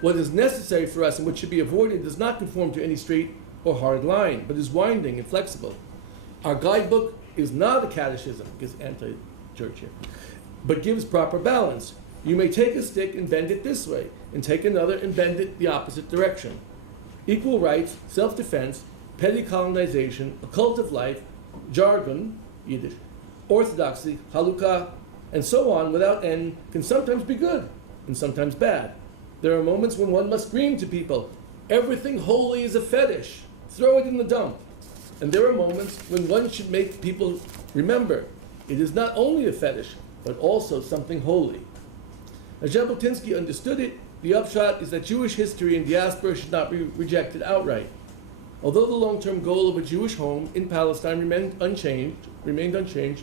what is necessary for us and what should be avoided does not conform to any straight or hard line, but is winding and flexible. Our guidebook is not a catechism, because anti-church here, but gives proper balance. You may take a stick and bend it this way, and take another and bend it the opposite direction. Equal rights, self-defense, petty colonization, a cult of life, jargon, Yiddish, orthodoxy, halukah, and so on without end can sometimes be good and sometimes bad. There are moments when one must scream to people, everything holy is a fetish, throw it in the dump. And there are moments when one should make people remember it is not only a fetish, but also something holy. As Jabotinsky understood it, the upshot is that Jewish history and diaspora should not be rejected outright. Although the long-term goal of a Jewish home in Palestine remained unchanged,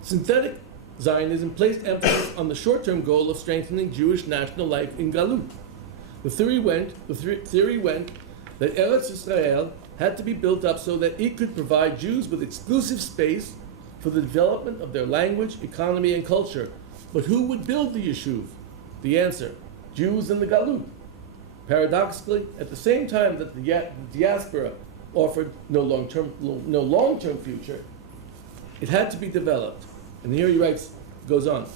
synthetic Zionism placed emphasis on the short-term goal of strengthening Jewish national life in Galut. The theory went that Eretz Yisrael had to be built up so that it could provide Jews with exclusive space for the development of their language, economy, and culture. But who would build the Yishuv? The answer, Jews in the Galut. Paradoxically, at the same time that the diaspora offered no long-term future, it had to be developed. And here he goes on.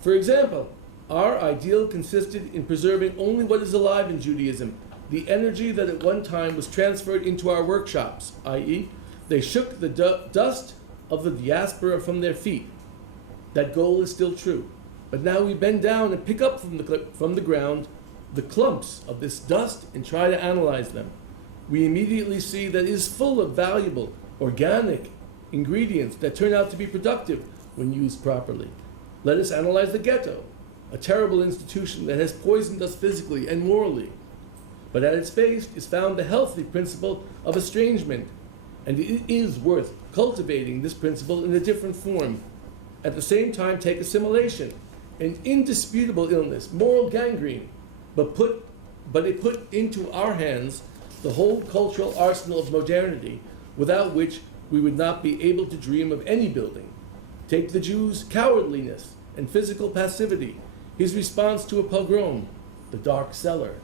For example, our ideal consisted in preserving only what is alive in Judaism, the energy that at one time was transferred into our workshops, i.e., they shook the dust of the diaspora from their feet. That goal is still true. But now we bend down and pick up from the ground the clumps of this dust and try to analyze them. We immediately see that it is full of valuable, organic ingredients that turn out to be productive when used properly. Let us analyze the ghetto, a terrible institution that has poisoned us physically and morally. But at its base is found the healthy principle of estrangement, and it is worth cultivating this principle in a different form. At the same time, take assimilation, an indisputable illness, moral gangrene, but it put into our hands the whole cultural arsenal of modernity, without which we would not be able to dream of any building. Take the Jews' cowardliness and physical passivity, his response to a pogrom, the dark cellar.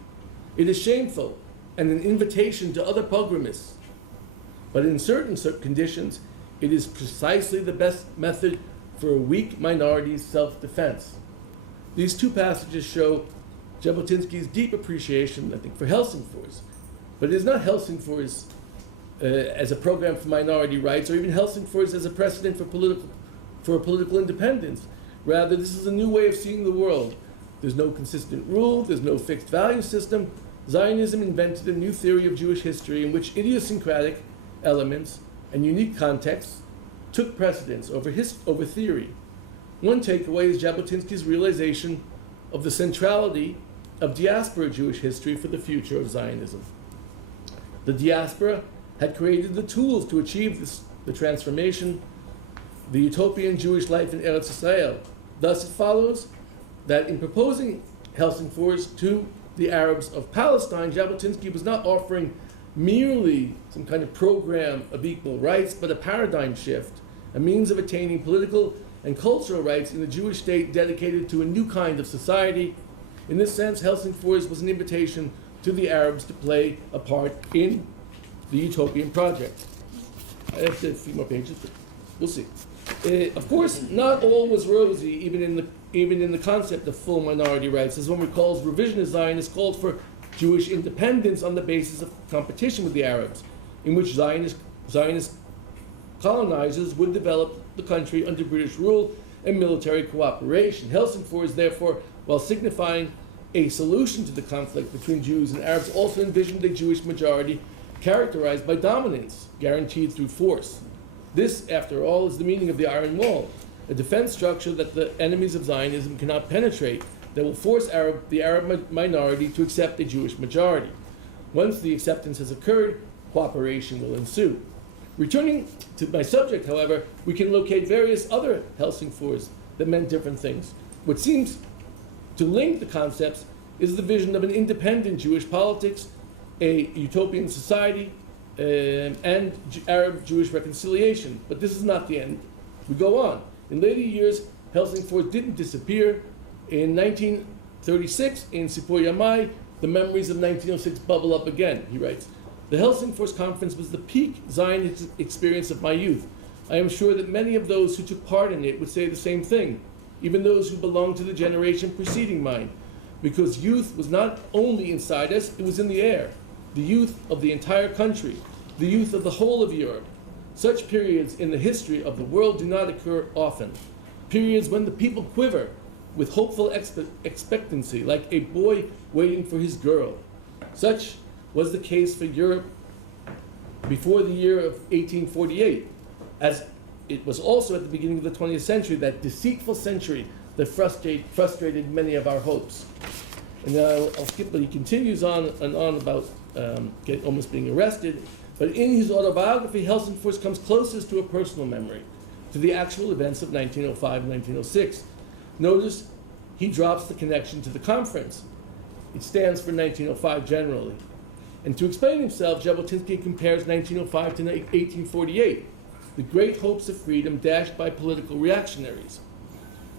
It is shameful and an invitation to other pogromists. But in certain conditions, it is precisely the best method for a weak minority's self-defense. These two passages show Jabotinsky's deep appreciation, I think, for Helsingfors. But it is not Helsingfors as a program for minority rights, or even Helsingfors as a precedent for political independence. Rather, this is a new way of seeing the world. There's no consistent rule, there's no fixed value system. Zionism invented a new theory of Jewish history in which idiosyncratic elements and unique contexts took precedence over theory. One takeaway is Jabotinsky's realization of the centrality of diaspora Jewish history for the future of Zionism. The diaspora had created the tools to achieve the transformation, the utopian Jewish life in Eretz Israel. Thus it follows that in proposing Helsingfors to the Arabs of Palestine, Jabotinsky was not offering merely some kind of program of equal rights, but a paradigm shift, a means of attaining political and cultural rights in the Jewish state dedicated to a new kind of society. In this sense, Helsingfors was an invitation to the Arabs to play a part in the utopian project. I have a few more pages, but we'll see. Of course, not all was rosy, even in the concept of full minority rights. As one recalls, revisionist Zionists called for Jewish independence on the basis of competition with the Arabs, in which Zionist colonizers would develop the country under British rule and military cooperation. Helsingfors, therefore, while signifying a solution to the conflict between Jews and Arabs, also envisioned a Jewish majority characterized by dominance, guaranteed through force. This, after all, is the meaning of the Iron Wall, a defense structure that the enemies of Zionism cannot penetrate, that will force the Arab minority to accept a Jewish majority. Once the acceptance has occurred, cooperation will ensue. Returning to my subject, however, we can locate various other Helsingfors that meant different things. What seems to link the concepts is the vision of an independent Jewish politics, a utopian society, and Arab-Jewish reconciliation. But this is not the end. We go on. In later years, Helsingfors didn't disappear. In 1936, in סיפור ימיי, the memories of 1906 bubble up again, he writes. The Helsingfors Conference was the peak Zionist experience of my youth. I am sure that many of those who took part in it would say the same thing, even those who belonged to the generation preceding mine, because youth was not only inside us, it was in the air. The youth of the entire country, the youth of the whole of Europe. Such periods in the history of the world do not occur often. Periods when the people quiver with hopeful expectancy, like a boy waiting for his girl. Such was the case for Europe before the year of 1848, as it was also at the beginning of the 20th century, that deceitful century that frustrated many of our hopes. And I'll skip, but he continues on and on about almost being arrested. But in his autobiography, Helsingfors comes closest to a personal memory, to the actual events of 1905 and 1906. Notice he drops the connection to the conference. It stands for 1905 generally. And to explain himself, Jabotinsky compares 1905 to 1848, the great hopes of freedom dashed by political reactionaries.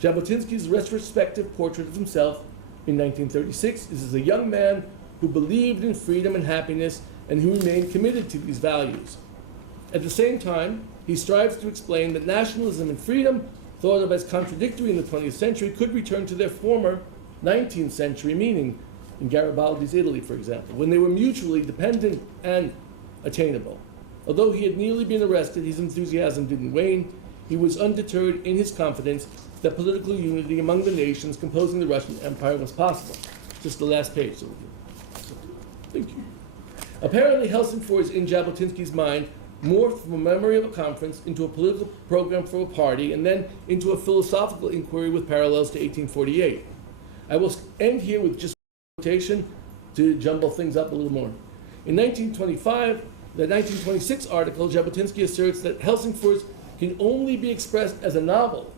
Jabotinsky's retrospective portrait of himself in 1936 is as a young man who believed in freedom and happiness and who remained committed to these values. At the same time, he strives to explain that nationalism and freedom, thought of as contradictory in the 20th century, could return to their former 19th century meaning in Garibaldi's Italy, for example, when they were mutually dependent and attainable. Although he had nearly been arrested, his enthusiasm didn't wane. He was undeterred in his confidence that political unity among the nations composing the Russian Empire was possible. Just the last page. So thank you. Apparently, Helsingfors, in Jabotinsky's mind, morphed from a memory of a conference into a political program for a party, and then into a philosophical inquiry with parallels to 1848. I will end here with just a quotation to jumble things up a little more. In 1925, the 1926 article, Jabotinsky asserts that Helsingfors can only be expressed as a novel.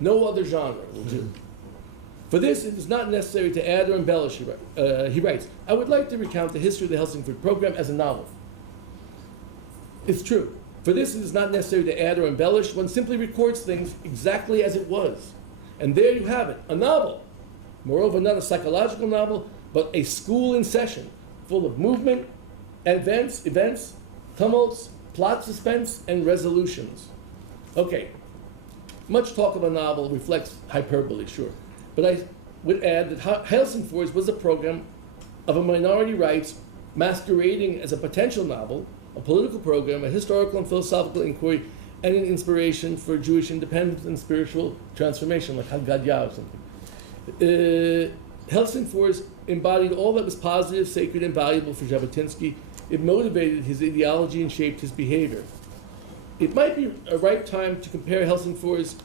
No other genre will do. For this, it is not necessary to add or embellish, he writes, I would like to recount the history of the Helsingfors program as a novel. It's true. For this, it is not necessary to add or embellish. One simply records things exactly as it was. And there you have it, a novel. Moreover, not a psychological novel, but a school in session, full of movement, events, tumults, plot suspense, and resolutions. Okay, much talk of a novel reflects hyperbole, sure. But I would add that Helsingfors was a program of a minority rights masquerading as a potential novel, a political program, a historical and philosophical inquiry, and an inspiration for Jewish independence and spiritual transformation, like Haggadah or something. Helsingfors embodied all that was positive, sacred, and valuable for Jabotinsky. It motivated his ideology and shaped his behavior. It might be a right time to compare Helsingfors,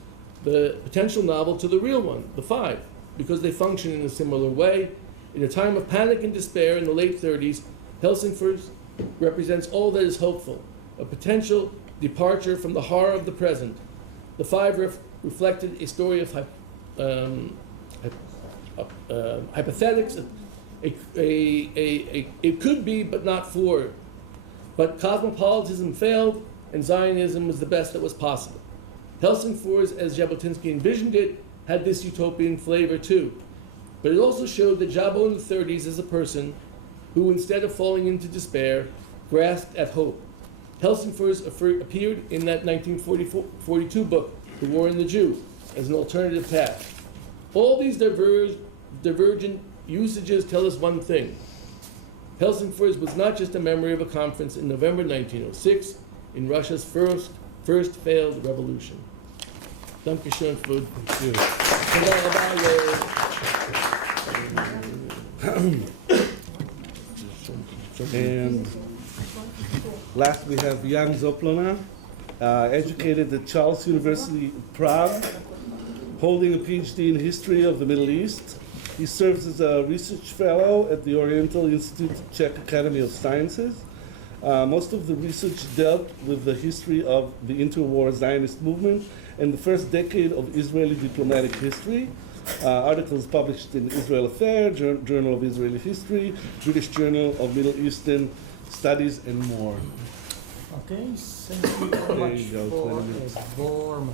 the potential novel, to the real one, The Five, because they function in a similar way. In a time of panic and despair in the late 30s, Helsingfors represents all that is hopeful, a potential departure from the horror of the present. The Five reflected a story of hypothetics. It could be, but not for. But cosmopolitanism failed, and Zionism was the best that was possible. Helsingfors, as Jabotinsky envisioned it, had this utopian flavor too. But it also showed that Jabo in the 30s as a person who, instead of falling into despair, grasped at hope. Helsingfors appeared in that 1942 book, The War and the Jew, as an alternative path. All these divergent usages tell us one thing. Helsingfors was not just a memory of a conference in November 1906 in Russia's first failed revolution. Danke schön für And last we have Jan Zoplana, educated at Charles University Prague, holding a PhD in history of the Middle East. He serves as a research fellow at the Oriental Institute Czech Academy of Sciences. Most of the research dealt with the history of the interwar Zionist movement and the first decade of Israeli diplomatic history. Articles published in Israel Affairs, Journal of Israeli History, British Journal of Middle Eastern Studies, and more. Okay, thank you very much for a warm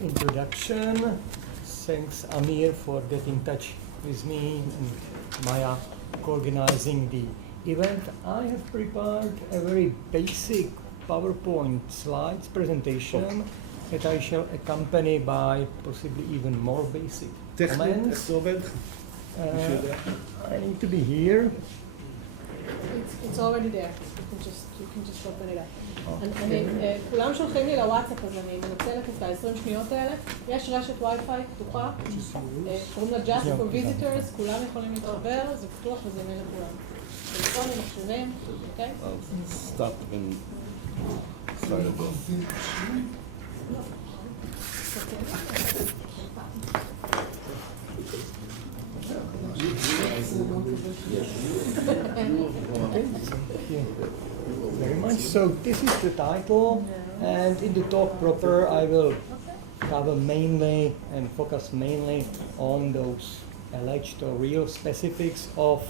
introduction. Thanks, Amir, for getting in touch with me and Maya co-organizing the event. I have prepared a very basic PowerPoint slides presentation that I shall accompany by possibly even more basic comments. I need to be here. It's already there. You can just open it up. כולם שולחים לי לוואטסאפ, אז אני מנצלת את ה-20 שניות האלה. יש רשת וי-פיי פתוחה, קוראים לה Just for Visitors, כולם יכולים להתחבר, זה פתוח וזה זמין לכולם. טלפונים, מחשבים, אוקיי? Stop and start again. Very much. So this is the title, and in the talk proper I will cover mainly and focus mainly on those alleged or real specifics of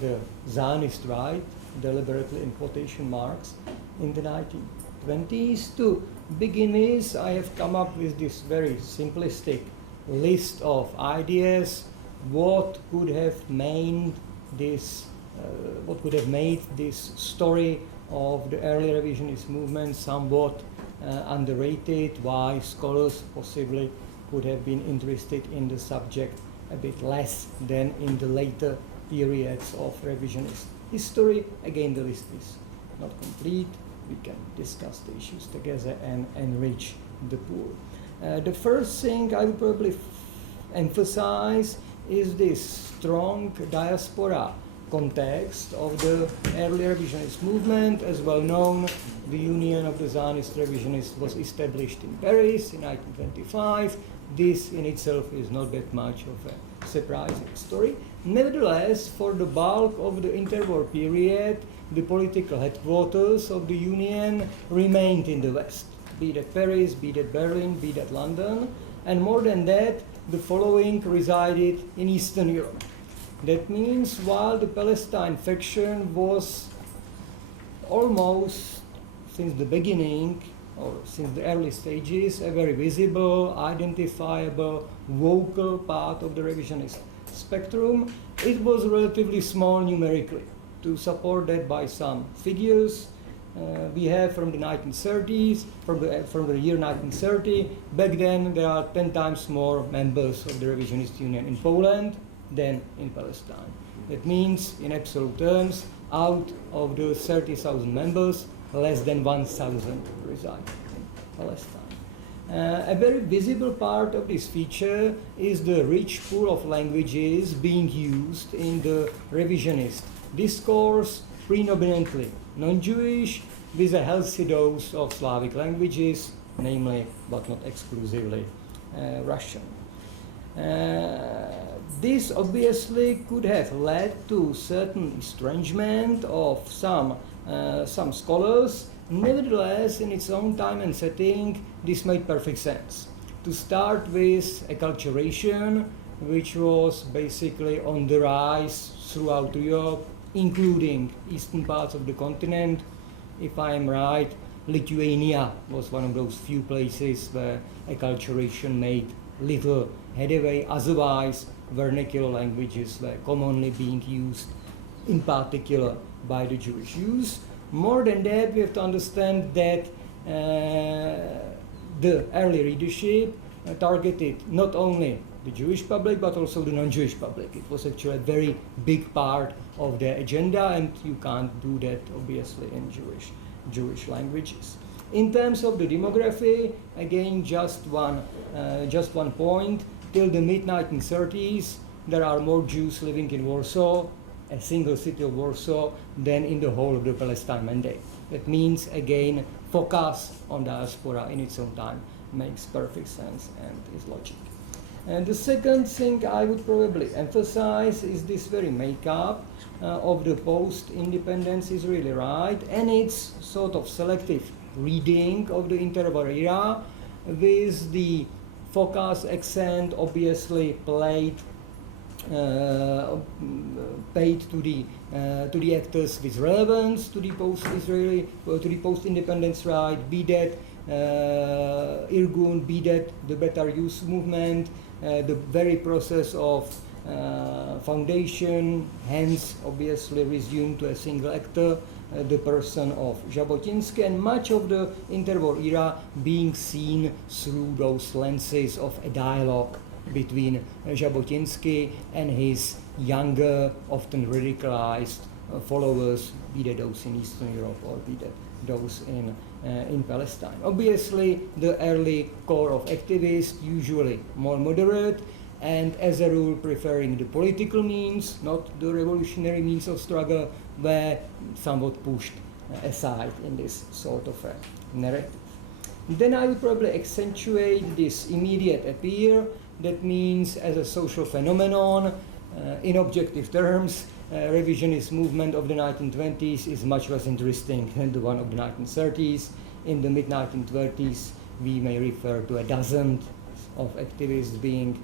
the Zionist right, deliberately in quotation marks, in the 1920s. To begin with, I have come up with this very simplistic list of ideas. What could have made this story of the early revisionist movement somewhat underrated? Why scholars possibly could have been interested in the subject a bit less than in the later periods of revisionist history? Again, the list is not complete. We can discuss the issues together and enrich the pool. The first thing I will probably emphasize is this strong diaspora context of the early revisionist movement. As well known, the Union of the Zionist Revisionists was established in Paris in 1925. This in itself is not that much of a surprising story. Nevertheless, for the bulk of the interwar period, the political headquarters of the Union remained in the West, be that Paris, be that Berlin, be that London, and more than that, the following resided in Eastern Europe. That means while the Palestine faction was almost since the beginning or since the early stages a very visible, identifiable, vocal part of the revisionist spectrum, it was relatively small numerically. To support that by some figures, we have from the 1930s, from the year 1930, back then there are 10 times more members of the Revisionist Union in Poland than in Palestine. That means, in absolute terms, out of the 30,000 members, less than 1,000 reside in Palestine. A very visible part of this feature is the rich pool of languages being used in the revisionist discourse, predominantly non-Jewish, with a healthy dose of Slavic languages, namely, but not exclusively, Russian. This obviously could have led to certain estrangement of some scholars. Nevertheless, in its own time and setting, this made perfect sense. To start with acculturation, which was basically on the rise throughout Europe, including eastern parts of the continent. If I am right, Lithuania was one of those few places where acculturation made little headway. Otherwise, vernacular languages were commonly being used, in particular by the Jewish Jews. More than that, we have to understand that the early readership targeted not only the Jewish public, but also the non-Jewish public. It was actually a very big part of their agenda, and you can't do that, obviously, in Jewish languages. In terms of the demography, again, just one point. Till the mid-1930s, there are more Jews living in Warsaw, a single city of Warsaw, than in the whole of the Palestine Mandate. That means, again, focus on diaspora in its own time makes perfect sense and is logic. And the second thing I would probably emphasize is this very makeup of the post-independence Israeli right, and its sort of selective reading of the interwar era, with the focus accent obviously paid to the actors with relevance to the post-Israeli, to the post-independence right, be that Irgun, be that the Better Use movement, the very process of foundation, hence obviously resumed to a single actor, the person of Jabotinsky, and much of the interwar era being seen through those lenses of a dialogue between Jabotinsky and his younger, often radicalized followers, be they those in Eastern Europe or be they those in Palestine. Obviously, the early core of activists, usually more moderate, and as a rule preferring the political means, not the revolutionary means of struggle, were somewhat pushed aside in this sort of a narrative. Then I would probably accentuate this immediate appeal. That means, as a social phenomenon, in objective terms, revisionist movement of the 1920s is much less interesting than the one of the 1930s. In the mid-1930s, we may refer to a dozen of activists being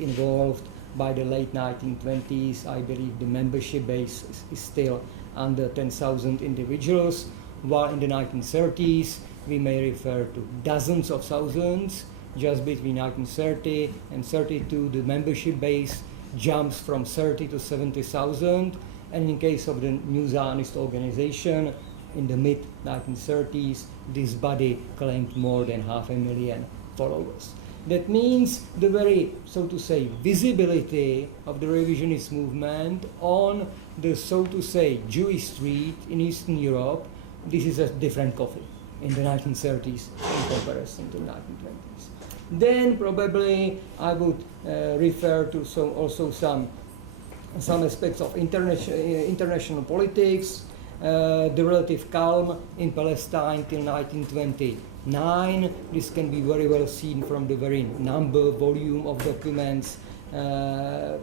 involved. By the late 1920s, I believe the membership base is still under 10,000 individuals, while in the 1930s, we may refer to dozens of thousands. Just between 1930 and 32, the membership base jumps from 30 to 70,000, and in case of the New Zionist organization, in the mid-1930s, this body claimed more than 500,000 followers. That means the very, so to say, visibility of the revisionist movement on the, so to say, Jewish street in Eastern Europe, this is a different coffee in the 1930s in comparison to the 1920s. Then probably I would refer to also some aspects of international politics, the relative calm in Palestine till 1929. This can be very well seen from the very volume of documents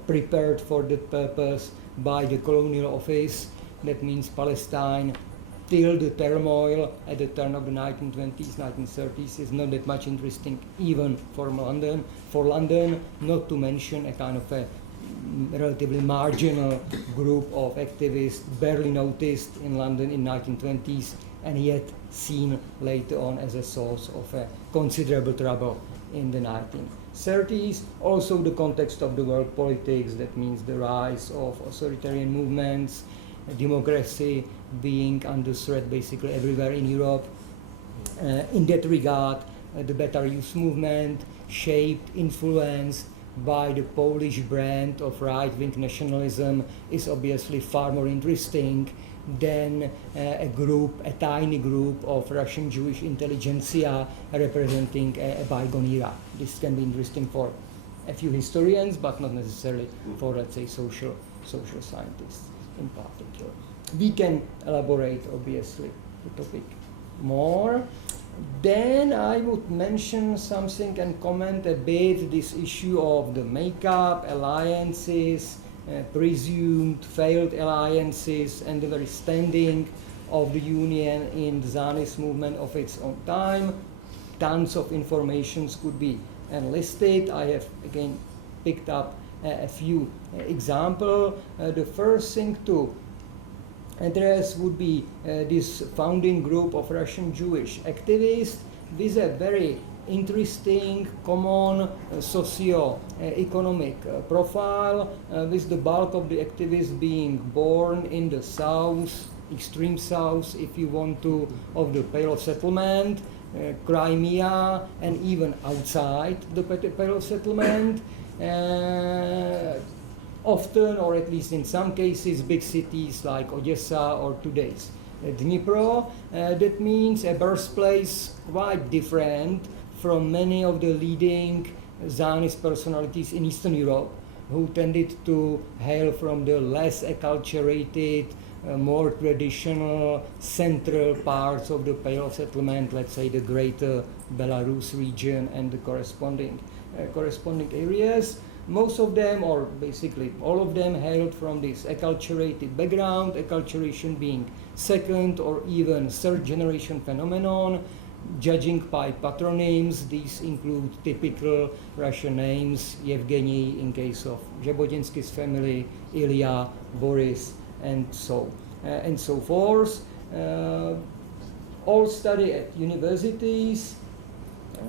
prepared for that purpose by the Colonial Office. That means Palestine till the turmoil at the turn of the 1920s, 1930s is not that much interesting even for London, not to mention a kind of a relatively marginal group of activists barely noticed in London in 1920s and yet seen later on as a source of considerable trouble in the 1930s. Also the context of the world politics, that means the rise of authoritarian movements, democracy being under threat basically everywhere in Europe. In that regard, the Better Use movement shaped, influenced by the Polish brand of right-wing nationalism is obviously far more interesting than a tiny group of Russian Jewish intelligentsia representing a bygone era. This can be interesting for a few historians, but not necessarily for, let's say, social scientists in particular. We can elaborate, obviously, the topic more. Then I would mention something and comment a bit this issue of the makeup, alliances, presumed failed alliances, and the very standing of the Union in the Zionist movement of its own time. Tons of informations could be enlisted. I have again picked up a few examples. The first thing to address would be this founding group of Russian Jewish activists with a very interesting common socio-economic profile, with the bulk of the activists being born in the south, extreme south, if you want to, of the Pale of Settlement, Crimea, and even outside the Pale of Settlement. Often, or at least in some cases, big cities like Odessa or today's Dnipro. That means a birthplace quite different from many of the leading Zionist personalities in Eastern Europe, who tended to hail from the less acculturated, more traditional central parts of the Pale of Settlement, let's say the greater Belarus region and the corresponding areas. Most of them, or basically all of them, hailed from this acculturated background, acculturation being second or even third generation phenomenon. Judging by patronyms, these include typical Russian names, Yevgeny in case of Zhabotinsky's family, Ilya, Boris, and so forth. All study at universities.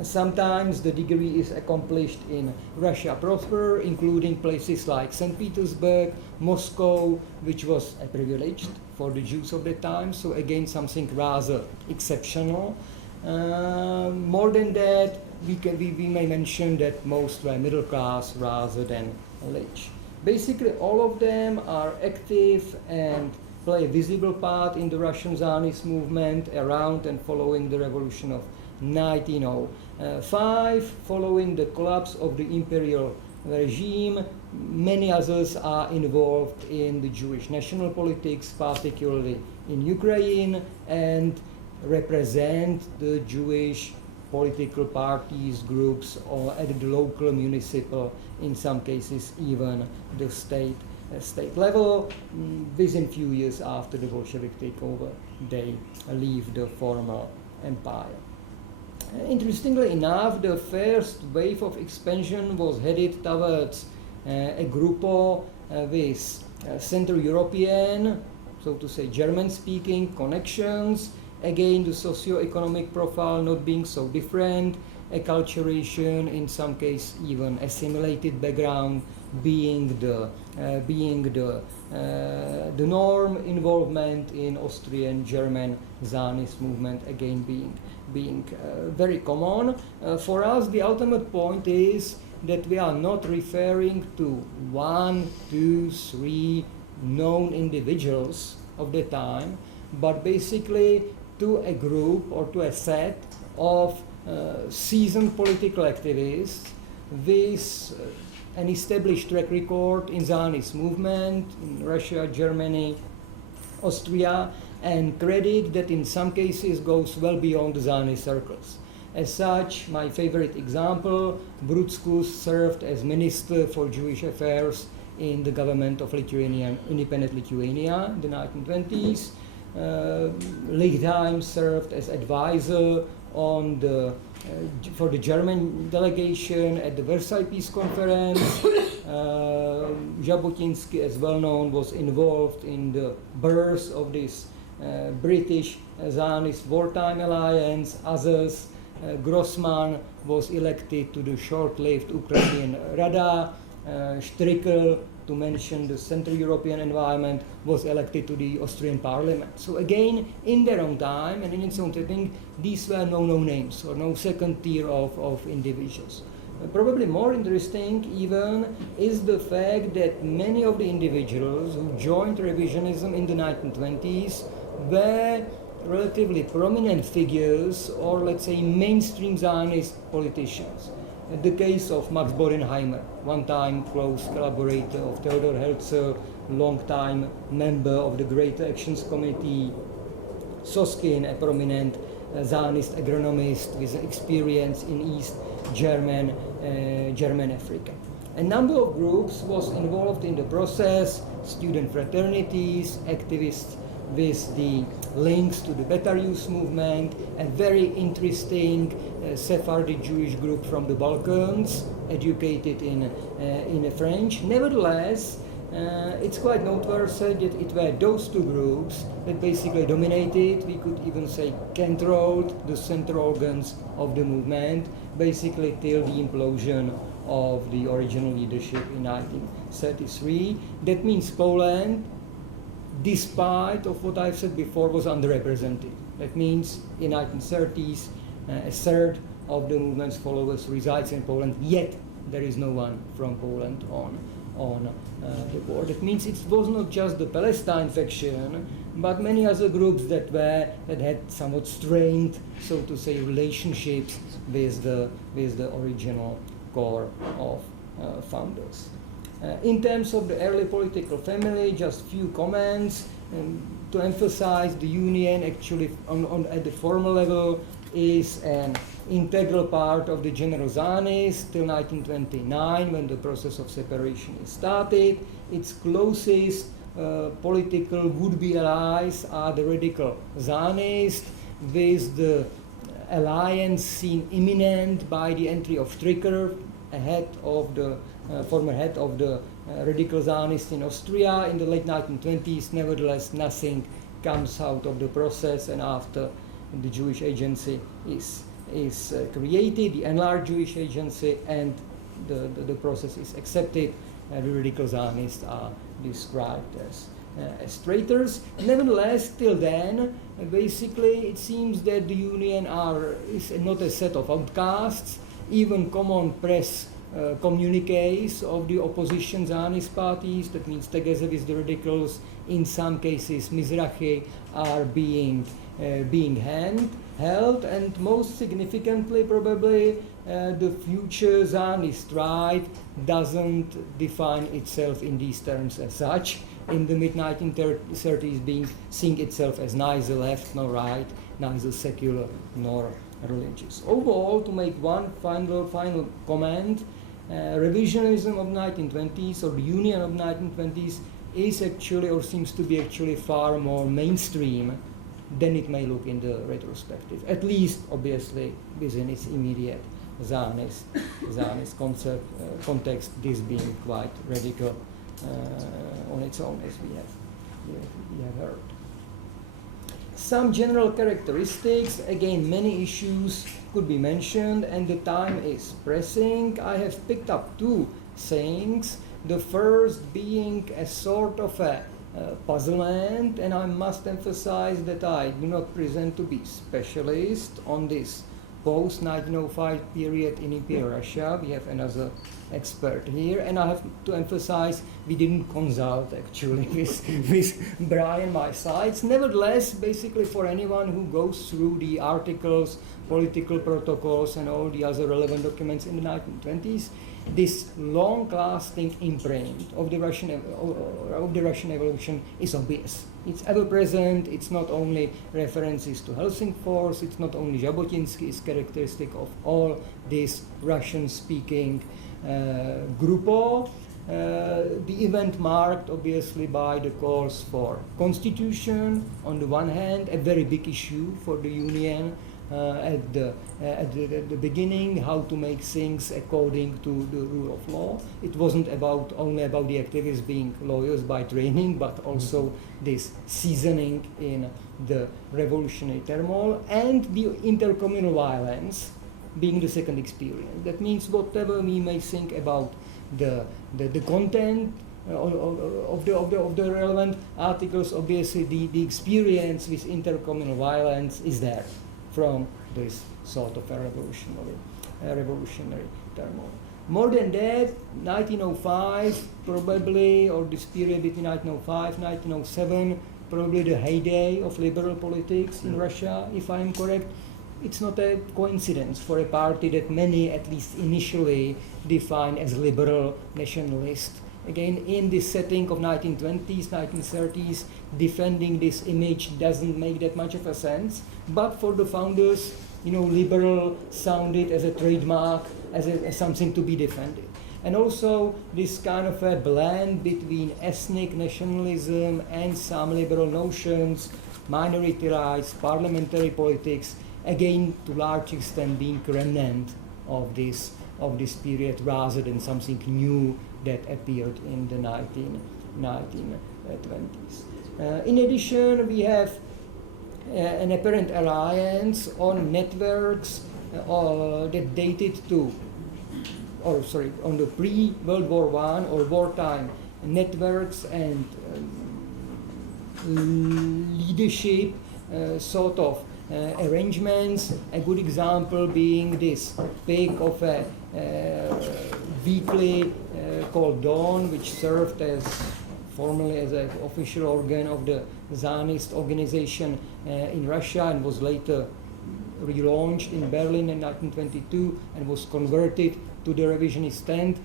Sometimes the degree is accomplished in Russia proper, including places like St. Petersburg, Moscow, which was privileged for the Jews of the time, so again something rather exceptional. More than that, we may mention that most were middle class rather than rich. Basically, all of them are active and play a visible part in the Russian Zionist movement around and following the revolution of 1905, following the collapse of the imperial regime. Many others are involved in the Jewish national politics, particularly in Ukraine, and represent the Jewish political parties, groups, or at the local, municipal, in some cases even the state level. Within few years after the Bolshevik takeover, they leave the former empire. Interestingly enough, the first wave of expansion was headed towards a group with Central European, so to say German-speaking connections. Again, the socio-economic profile not being so different, acculturation, in some case even assimilated background being the norm, involvement in Austrian, German Zionist movement again being very common. For us, the ultimate point is that we are not referring to 1, 2, 3 known individuals of the time, but basically to a group or to a set of seasoned political activists with an established track record in Zionist movement in Russia, Germany, Austria, and credit that in some cases goes well beyond the Zionist circles. As such, my favorite example, Brutskus served as Minister for Jewish Affairs in the government of independent Lithuania in the 1920s. Lichtheim served as advisor for the German delegation at the Versailles Peace Conference. Zhabotinsky, as well known, was involved in the birth of this British Zionist wartime alliance. Others, Grossman was elected to the short-lived Ukrainian Rada. Stricker, to mention the Central European environment, was elected to the Austrian parliament. So again, in their own time and in its own setting, these were no names or no second tier of individuals. probably more interesting even is the fact that many of the individuals who joined revisionism in the 1920s were relatively prominent figures, or let's say mainstream Zionist politicians. The case of Max Bodenheimer, one-time close collaborator of Theodor Herzl, long-time member of the Great Actions Committee, Soskin, a prominent Zionist agronomist with experience in East German Africa. A number of groups was involved in the process, student fraternities, activists with the links to the Better Youth movement, a very interesting Sephardi Jewish group from the Balkans, educated in French. Nevertheless, it's quite noteworthy that it were those two groups that basically dominated, we could even say controlled, the central organs of the movement, basically till the implosion of the original leadership in 1933. That means Poland, despite of what I've said before, was underrepresented. That means in 1930s, a third of the movement's followers resides in Poland, yet there is no one from Poland on the board. It means it was not just the Palestine faction, but many other groups that had somewhat strained, so to say, relationships with the original core of founders. In terms of the early political family, just few comments to emphasize the union actually at the formal level is an integral part of the general Zionists till 1929, when the process of separation is started. Its closest political would-be allies are the radical Zionists, with the alliance seen imminent by the entry of Stricker, former head of the radical Zionists in Austria in the late 1920s. Nevertheless, nothing comes out of the process, and after the Jewish Agency is created, the enlarged Jewish Agency, and the process is accepted, the radical Zionists are described as traitors. Nevertheless, till then, basically, it seems that the Union is not a set of outcasts. Even common press communiques of the opposition Zionist parties, that means together with the radicals, in some cases Mizrahi, are being held, and most significantly probably the future Zionist right doesn't define itself in these terms as such. In the mid-1930s, seeing itself as neither left nor right, neither secular nor religious. Overall, to make one final comment, revisionism of 1920s, or the Union of 1920s, is actually, or seems to be actually, far more mainstream than it may look in the retrospective. At least, obviously, within its immediate Zionist context, this being quite radical on its own, as we have heard. Some general characteristics, again, many issues could be mentioned, and the time is pressing. I have picked up two things. The first being a sort of a puzzlement, and I must emphasize that I do not present to be specialist on this post-1905 period in Imperial Russia. We have another expert here, and I have to emphasize we didn't consult actually with Brian my sides. Nevertheless, basically for anyone who goes through the articles, political protocols, and all the other relevant documents in the 1920s, this long-lasting imprint of the Russian evolution is obvious. It's ever-present. It's not only references to Helsingfors. It's not only Jabotinsky. It's characteristic of all this Russian-speaking grupo. The event marked, obviously, by the calls for constitution, on the one hand, a very big issue for the Union, at the beginning, how to make things according to the rule of law. It wasn't only about the activists being lawyers by training, but also this seasoning in the revolutionary turmoil, and the intercommunal violence being the second experience. That means whatever we may think about the content of the relevant articles, obviously the experience with intercommunal violence is there from this sort of a revolutionary turmoil. More than that, 1905 probably, or this period between 1905 and 1907, probably the heyday of liberal politics in Russia, if I'm correct. It's not a coincidence for a party that many, at least initially, define as liberal nationalist. Again, in this setting of 1920s, 1930s, defending this image doesn't make that much of a sense. But for the founders, liberal sounded as a trademark, as something to be defended. And also this kind of a blend between ethnic nationalism and some liberal notions, minority rights, parliamentary politics, again to large extent being remnant of this period rather than something new that appeared in the 1920s. In addition, we have an apparent alliance on networks that dated on the pre-World War I or wartime networks and leadership sort of arrangements. A good example being this pick of a weekly called Dawn, which served as formerly as an official organ of the Zionist organization in Russia and was later relaunched in Berlin in 1922 and was converted to the revisionist stand.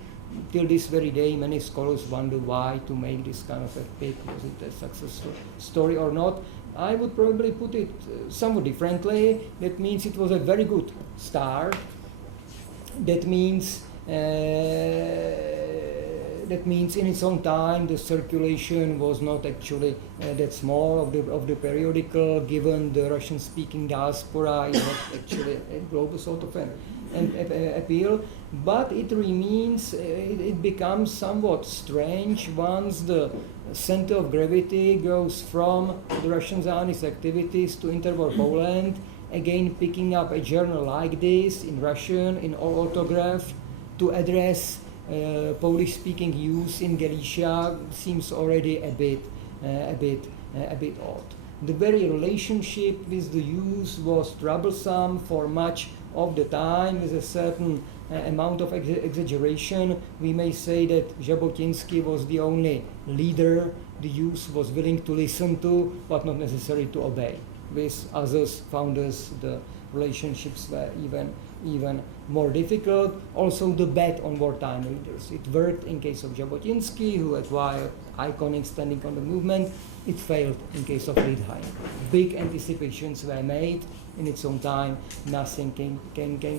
Till this very day, many scholars wonder why to make this kind of a pick. Was it a successful story or not? I would probably put it somewhat differently. That means it was a very good start. That means in its own time the circulation was not actually that small of the periodical, given the Russian-speaking diaspora is not actually a global sort of an appeal, but it remains, it becomes somewhat strange once the center of gravity goes from the Russian Zionist activities to interwar Poland, again picking up a journal like this in Russian, in autograph, to address Polish-speaking youth in Galicia seems already a bit odd. The very relationship with the youth was troublesome for much of the time, with a certain amount of exaggeration. We may say that Jabotinsky was the only leader the youth was willing to listen to, but not necessarily to obey. With others, founders, the relationships were even more difficult. Also the bet on wartime leaders. It worked in case of Jabotinsky, who acquired iconic standing on the movement. It failed in case of Riedheim. Big anticipations were made. In its own time, nothing came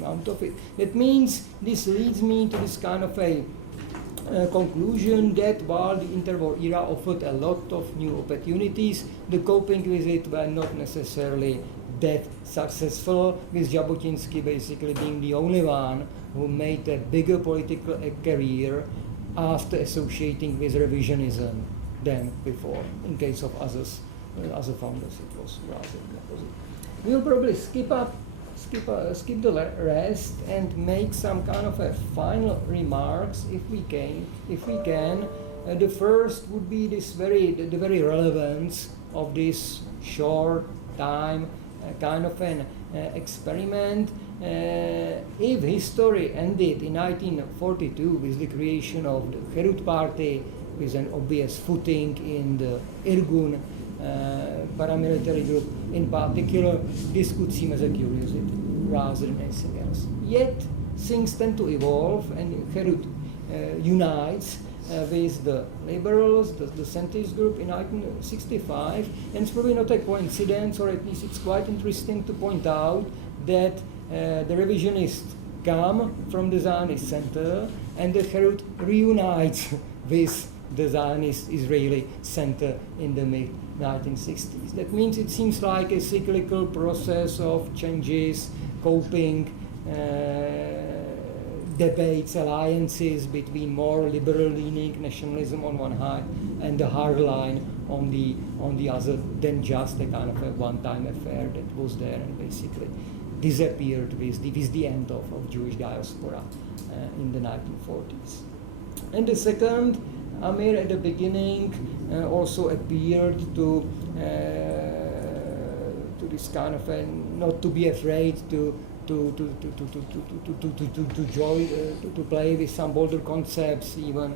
out of it. That means this leads me to this kind of a conclusion that while the interwar era offered a lot of new opportunities, the coping with it were not necessarily that successful, with Jabotinsky basically being the only one who made a bigger political career after associating with revisionism than before. In case of other founders, it was rather the opposite. We'll probably skip the rest and make some kind of a final remarks if we can. The first would be the very relevance of this short time kind of an experiment. If history ended in 1942 with the creation of the Herut Party, with an obvious footing in the Irgun paramilitary group in particular, this could seem as a curiosity rather than anything else. Yet things tend to evolve, and Herut unites with the liberals, the centrist group in 1965, and it's probably not a coincidence, or at least it's quite interesting to point out that the revisionists come from the Zionist center, and that Herut reunites with the Zionist Israeli center in the mid-1960s. That means it seems like a cyclical process of changes, coping, debates, alliances between more liberal-leaning nationalism on one hand and the hard line on the other, than just a kind of a one-time affair that was there and basically disappeared with the end of Jewish diaspora in the 1940s. And the second, Amir at the beginning also appeared to this kind of not to be afraid to to play with some bolder concepts, even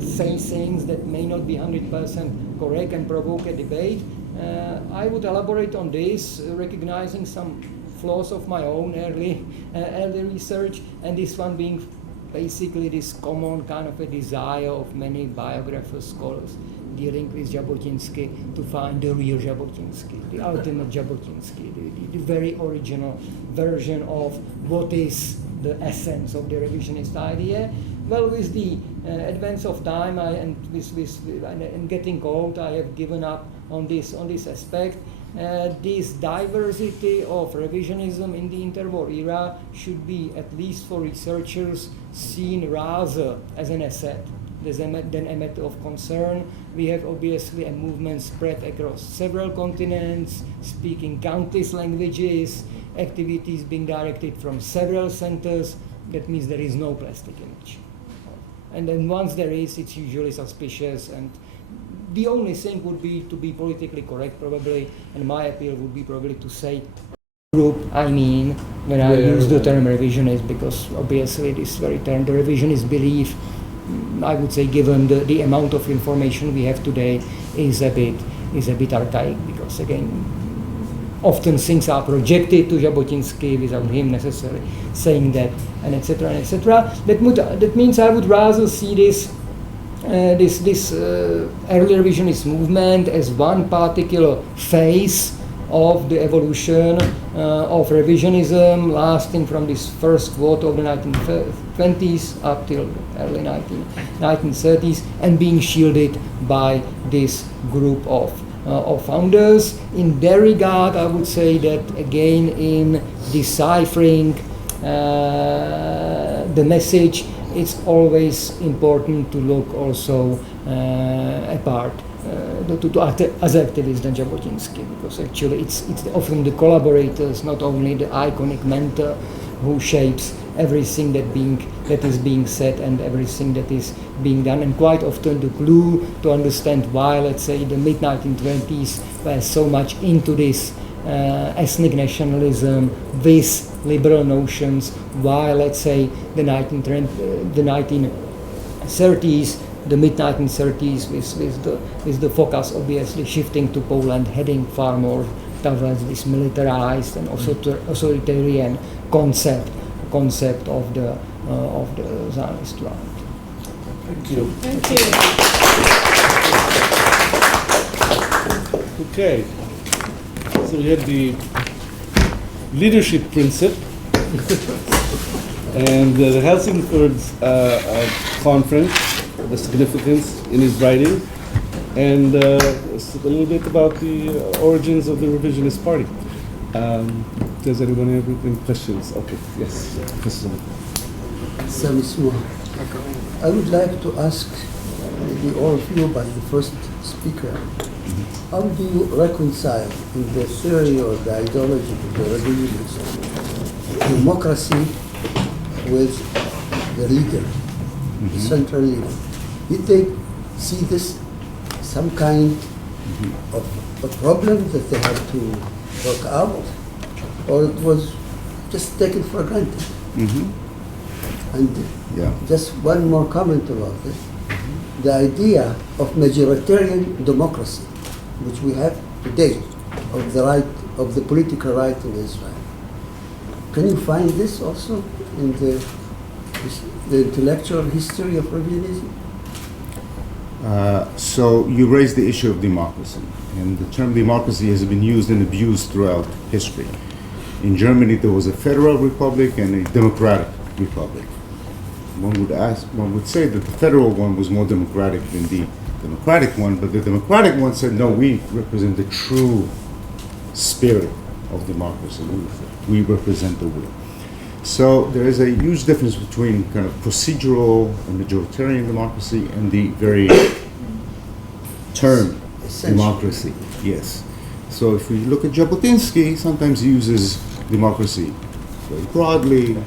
say things that may not be 100% correct and provoke a debate. I would elaborate on this, recognizing some flaws of my own early research, and this one being basically this common kind of a desire of many biographers, scholars dealing with Jabotinsky to find the real Jabotinsky, the ultimate Jabotinsky, the very original version of what is the essence of the revisionist idea. Well, with the advance of time and getting old, I have given up on this aspect. This diversity of revisionism in the interwar era should be, at least for researchers, seen rather as an asset than a matter of concern. We have obviously a movement spread across several continents, speaking countless languages, activities being directed from several centers. That means there is no plastic image. And then once there is, it's usually suspicious, and the only thing would be to be politically correct, probably, and my appeal would be probably to say group, I mean, when I use the term revisionist, because obviously this very term, the revisionist belief, I would say, given the amount of information we have today, is a bit archaic, because again, often things are projected to Jabotinsky without him necessarily saying that, and etc. and etc. That means I would rather see this early revisionist movement as one particular phase of the evolution of revisionism, lasting from this first quarter of the 1920s up till early 1930s, and being shielded by this group of founders. In that regard, I would say that, again, in deciphering the message, it's always important to look also apart to other activists than Jabotinsky, because actually it's often the collaborators, not only the iconic mentor, who shapes everything that is being said and everything that is being done, and quite often the clue to understand why, let's say, the mid-1920s were so much into this ethnic nationalism with liberal notions, while, let's say, the 1930s, the mid-1930s, with the focus obviously shifting to Poland, heading far more towards this militarized and also authoritarian concept of the Zionist right. Thank you. Thank you. Okay. So we had the leadership principle and the Helsingfors conference, the significance in his writing, and a little bit about the origins of the revisionist party. Does anyone have any questions? Okay, yes. I would like to ask maybe all of you, but the first speaker, how do you reconcile in the theory or the ideology of the revisionists democracy with the leader, the central leader? Did they see this some kind of a problem that they had to work out, or it was just taken for granted? And just one more comment about it. The idea of majoritarian democracy, which we have today, of the right, of the political right in Israel. Can you find this also in the intellectual history of revisionism? So you raised the issue of democracy, and the term democracy has been used and abused throughout history. In Germany, there was a federal republic and a democratic republic. One would say that the federal one was more democratic than the democratic one, but the democratic one said, no, we represent the true spirit of democracy. We represent the will. So there is a huge difference between kind of procedural and majoritarian democracy and the very term democracy. Yes. So if we look at Jabotinsky, sometimes he uses democracy very broadly,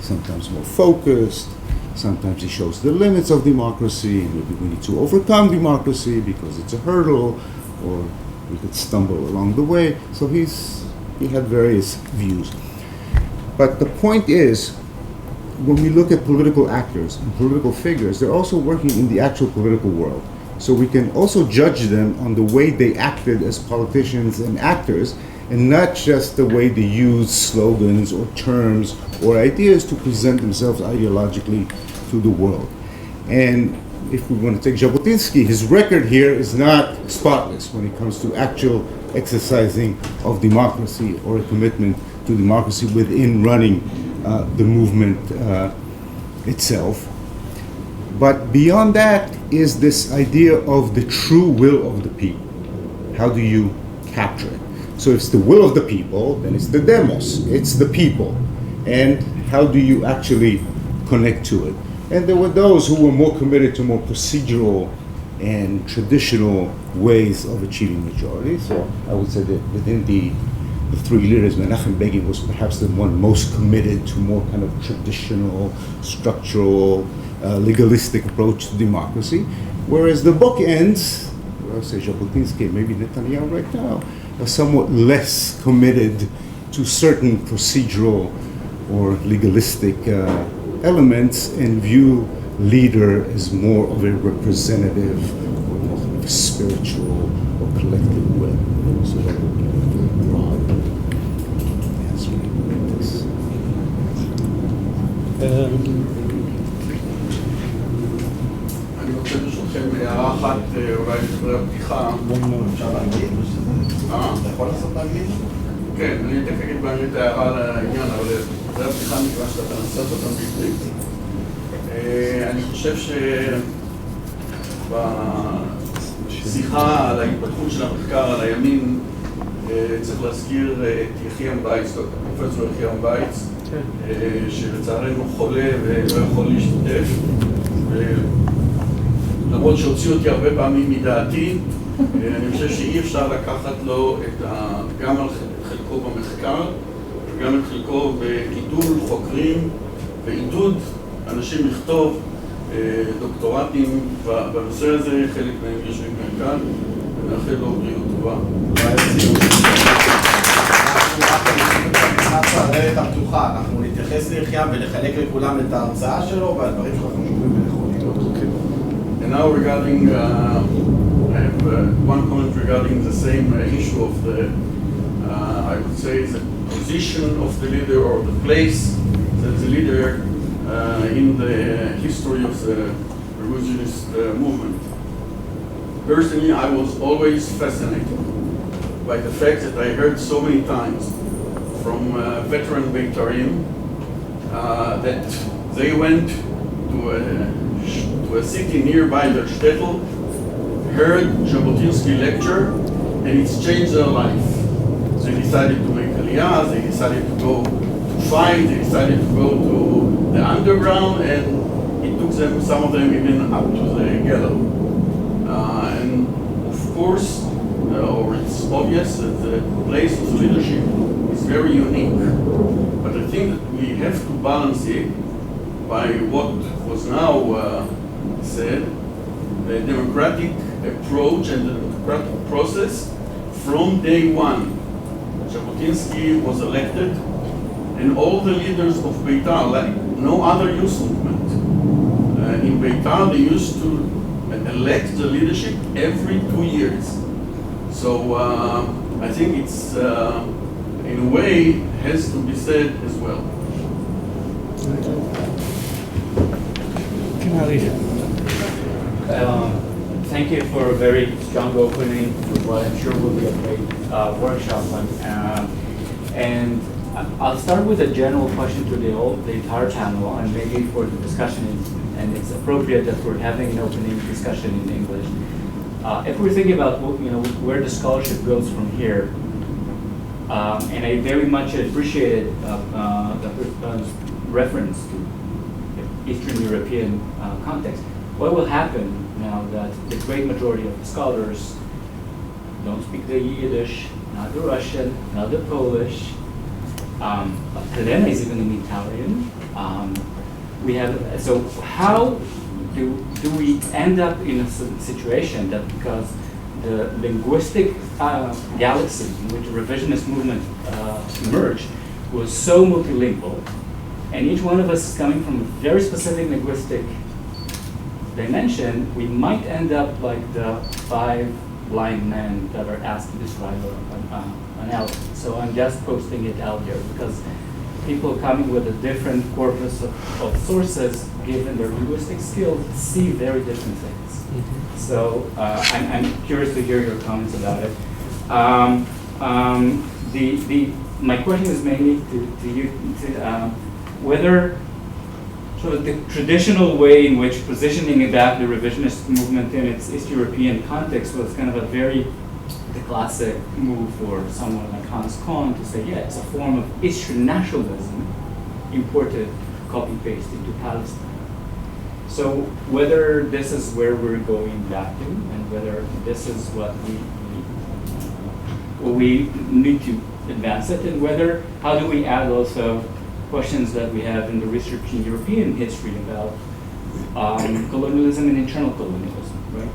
sometimes more focused. Sometimes he shows the limits of democracy, and maybe we need to overcome democracy because it's a hurdle, or we could stumble along the way. So he's he had various views. But the point is, when we look at political actors and political figures, they're also working in the actual political world. So we can also judge them on the way they acted as politicians and actors, and not just the way they use slogans or terms or ideas to present themselves ideologically to the world. And if we want to take Jabotinsky, his record here is not spotless when it comes to actual exercising of democracy or a commitment to democracy within running the movement itself. But beyond that is this idea of the true will of the people. How do you capture it? So if it's the will of the people, then it's the demos, it's the people. And how do you actually connect to it? And there were those who were more committed to more procedural and traditional ways of achieving majority. So I would say that within the three leaders, Menachem Begin was perhaps the one most committed to more kind of traditional, structural, legalistic approach to democracy. Whereas the bookends, I'll say Jabotinsky, maybe Netanyahu right now, are somewhat less committed to certain procedural or legalistic elements and view leader as more of a representative or more of a spiritual or collective will. So that would be a very broad answer like this. אני רוצה ברשותכם הערה אחת, אולי לדברי הפתיחה. אפשר להגיד? אתה יכול לעשות להגיד? כן, אני תכף אגיד באנגלית הערה על העניין, אבל דברי הפתיחה מכיוון שאתה נעשה אותם בעברית. אני חושב שבשיחה על ההתפתחות של המחקר על הימין צריך להזכיר את יחיעם וייץ, פרופסור יחיעם וייץ, שלצערנו חולה ולא יכול להשתתף. למרות שהוציאו אותי הרבה פעמים מדעתי, אני חושב שאי אפשר לקחת לו גם על חלקו במחקר, וגם את חלקו בגידול חוקרים ועידוד אנשים לכתוב דוקטורטים בנושא הזה, חלק מהם יושבים כאן, ונאחל לו בריאות טובה. אנחנו נתייחס ליחיעם ונחלק לכולם את ההרצאה שלו והדברים שלו חשובים ונכונים. And now regarding, I have one comment regarding the same issue of the, I would say, the position of the leader or the place that the leader in the history of the revisionist movement. Personally, I was always fascinated by the fact that I heard so many times from veteran Beitarim that they went to a city nearby their shtetl, heard Jabotinsky lecture, and it's changed their life. They decided to make aliyah, they decided to go to fight, they decided to go to the underground, and it took them, some of them even up to the ghetto. And of course, or it's obvious that the place of leadership is very unique. But I think that we have to balance it by what was now said, the democratic approach and the democratic process from day one. Jabotinsky was elected, and all the leaders of Beitar, like no other youth movement, in Beitar they used to elect the leadership every 2 years. So I think it's, in a way, has to be said as well. Thank you for a very strong opening for what I'm sure will be a great workshop. And I'll start with a general question to the entire panel, and maybe for the discussion, and it's appropriate that we're having an opening discussion in English. If we're thinking about where the scholarship goes from here, and I very much appreciated the reference to Eastern European context. What will happen now that the great majority of the scholars don't speak the Yiddish, not the Russian, not the Polish, but Helena is even in Italian. So how do we end up in a situation that because the linguistic galaxy in which the revisionist movement emerged was so multilingual, and each one of us is coming from a very specific linguistic dimension, we might end up like the 5 blind men that are asked to describe an elephant. So I'm just posting it out there because people coming with a different corpus of sources, given their linguistic skills, see very different things. So I'm curious to hear your comments about it. My question is mainly to you, whether sort of the traditional way in which positioning back the revisionist movement in its East European context was kind of a very the classic move for someone like Hans Kohn to say, yeah, it's a form of Eastern nationalism imported, copy-paste into Palestine. So whether this is where we're going back to, and whether this is what we need to advance it, and whether, how do we add also questions that we have in the research in European history about colonialism and internal colonialism, right?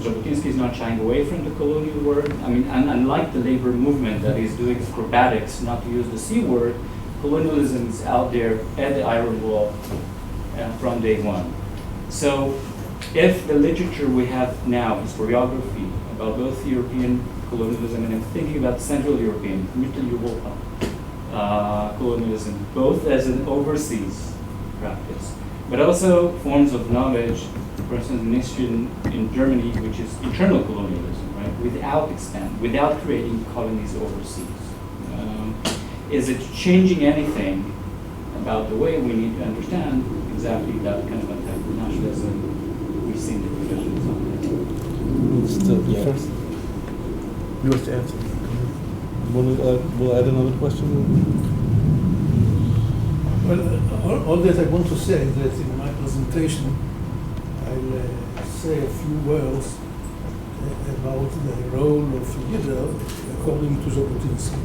Jabotinsky is not shying away from the colonial word. I mean, unlike the labor movement that is doing acrobatics, not to use the C word, colonialism is out there at the iron wall from day one. So if the literature we have now, historiography, about both European colonialism, and I'm thinking about Central European, Mitteleuropa, colonialism, both as an overseas practice, but also forms of knowledge, for instance, in Germany, which is internal colonialism, right? Without creating colonies overseas. Is it changing anything about the way we need to understand exactly that kind of attack with nationalism we've seen the revisions on? First, You want to answer? we'll add another question. Well, all that I want to say is that in my presentation, I'll say a few words about the role of leader according to Jabotinsky.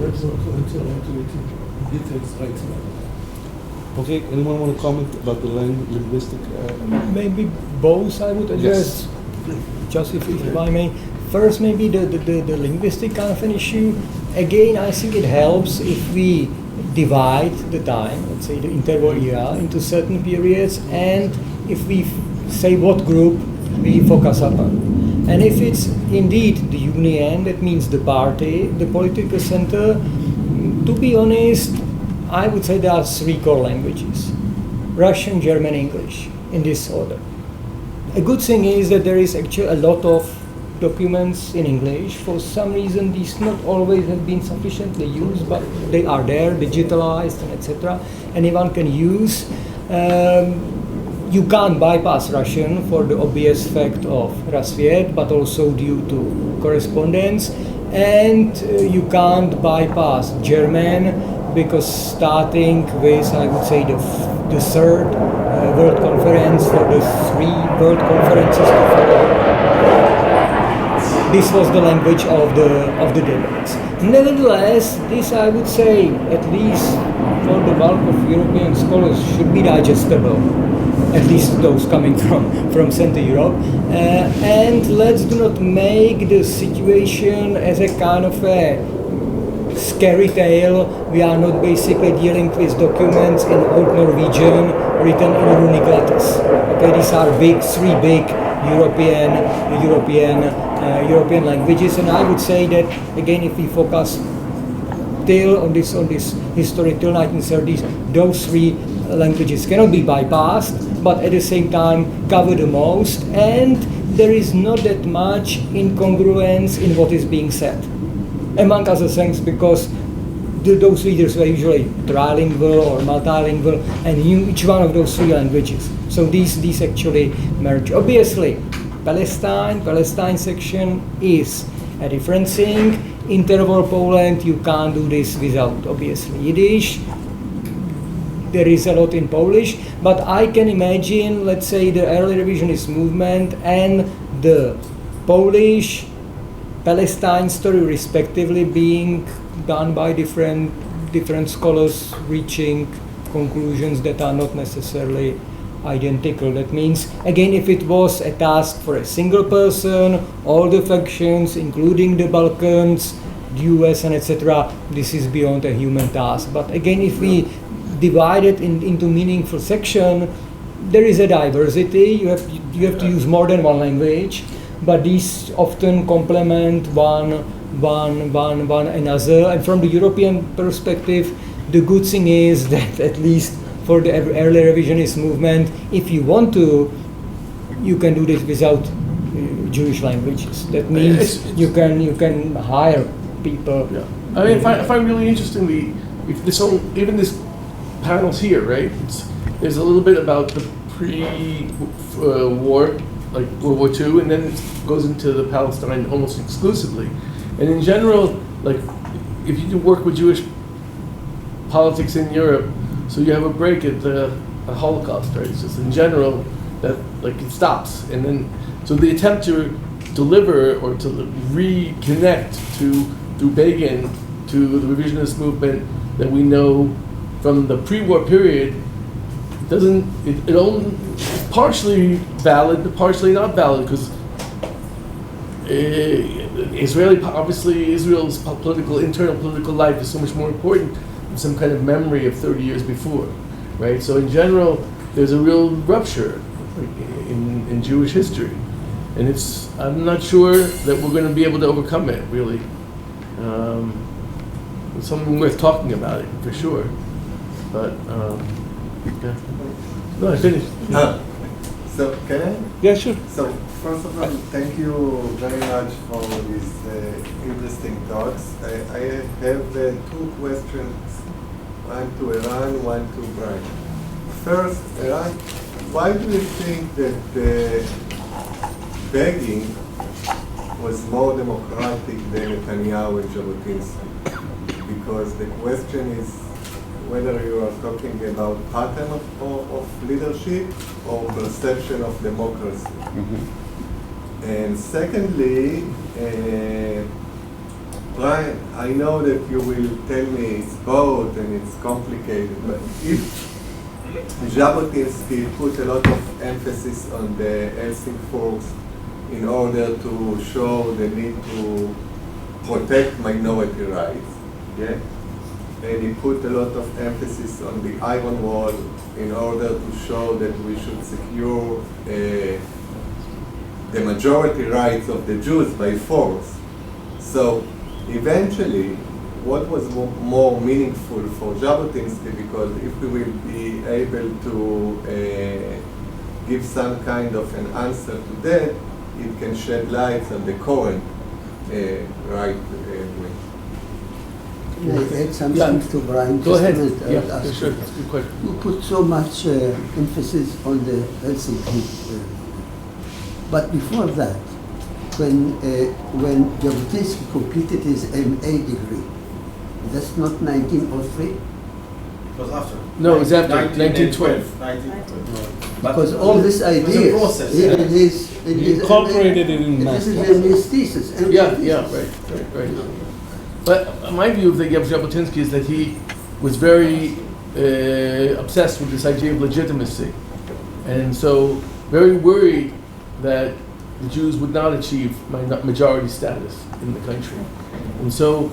Let's not enter into it in details right now. Okay, anyone want to comment about the linguistic? Maybe both I would address, just if I may. First, maybe the linguistic kind of an issue. Again, I think it helps if we divide the time, let's say the interwar era, into certain periods, and if we say what group we focus upon. And if it's indeed the Union, that means the party, the political center, to be honest, I would say there are 3 core languages: Russian, German, English, in this order. A good thing is that there is actually a lot of documents in English. For some reason, these not always have been sufficiently used, but they are there, digitalized, and etc. Anyone can use. You can't bypass Russian for the obvious fact of Rasviet, but also due to correspondence. And you can't bypass German, because starting with, I would say, the 3rd World Conference, for the 3 World Conferences to follow, this was the language of the debates. Nevertheless, this, I would say, at least for the bulk of European scholars, should be digestible, at least those coming from Central Europe. And let's do not make the situation as a kind of a scary tale. We are not basically dealing with documents in Old Norwegian written in runic letters. Okay, these are 3 big European languages, and I would say that again, if we focus on this history till 1930s, those 3 languages cannot be bypassed, but at the same time cover the most, and there is not that much incongruence in what is being said, among other things, because those leaders were usually trilingual or multilingual and knew each one of those 3 languages. So these actually merge. Obviously, Palestine section is a different thing. Interwar Poland, you can't do this without, obviously, Yiddish. There is a lot in Polish, but I can imagine, let's say, the early revisionist movement and the Polish Palestine story respectively being done by different scholars, reaching conclusions that are not necessarily identical. That means, again, if it was a task for a single person, all the factions, including the Balkans, the US, and etc., this is beyond a human task. But again, if we divide it into meaningful section, there is a diversity. You have to use more than one language, but these often complement one another. And from the European perspective, the good thing is that at least for the early revisionist movement, if you want to, you can do this without Jewish languages. That means you can hire people. Yeah. I mean, I find really interestingly, if this whole, even this panels here, right? There's a little bit about the pre-war, like World War II, and then it goes into the Palestine almost exclusively. And in general, like if you work with Jewish politics in Europe, so you have a break at the Holocaust, right? It's just in general that like it stops, and then so the attempt to deliver or to reconnect through Begin to the revisionist movement that we know from the pre-war period doesn't it only partially valid, but partially not valid because Israel's internal political life is so much more important than some kind of memory of 30 years before, right? So in general, there's a real rupture in Jewish history, and I'm not sure that we're going to be able to overcome it, really. It's something worth talking about it, for sure. But, yeah. No, I finished. So, can I? Yeah, sure. So, first of all, thank you very much for these interesting talks. I have two questions, one to Eran, one to Brian. First, Eran, why do you think that begging was more democratic than Netanyahu and Jabotinsky? Because the question is whether you are talking about pattern of leadership or perception of democracy. Mm-hmm. And secondly, Brian, I know that you will tell me it's both and it's complicated, but if Jabotinsky put a lot of emphasis on the Helsingfors in order to show the need to protect minority rights, yeah? And he put a lot of emphasis on the Iron Wall in order to show that we should secure the majority rights of the Jews by force. So eventually, what was more meaningful for Jabotinsky, because if we will be able to give some kind of an answer to that, it can shed light on the current right way. Can I add something to Brian? Go ahead. Yeah, sure. That's a good question. You put so much emphasis on the Helsinki. But before that, when Jabotinsky completed his MA degree, that's not 1903? It was after. No, it was after 1912. Because all these ideas, He incorporated it in this is master. in his thesis. Yeah, right. But my view of Jabotinsky is that he was very obsessed with this idea of legitimacy, and so very worried that the Jews would not achieve majority status in the country, and so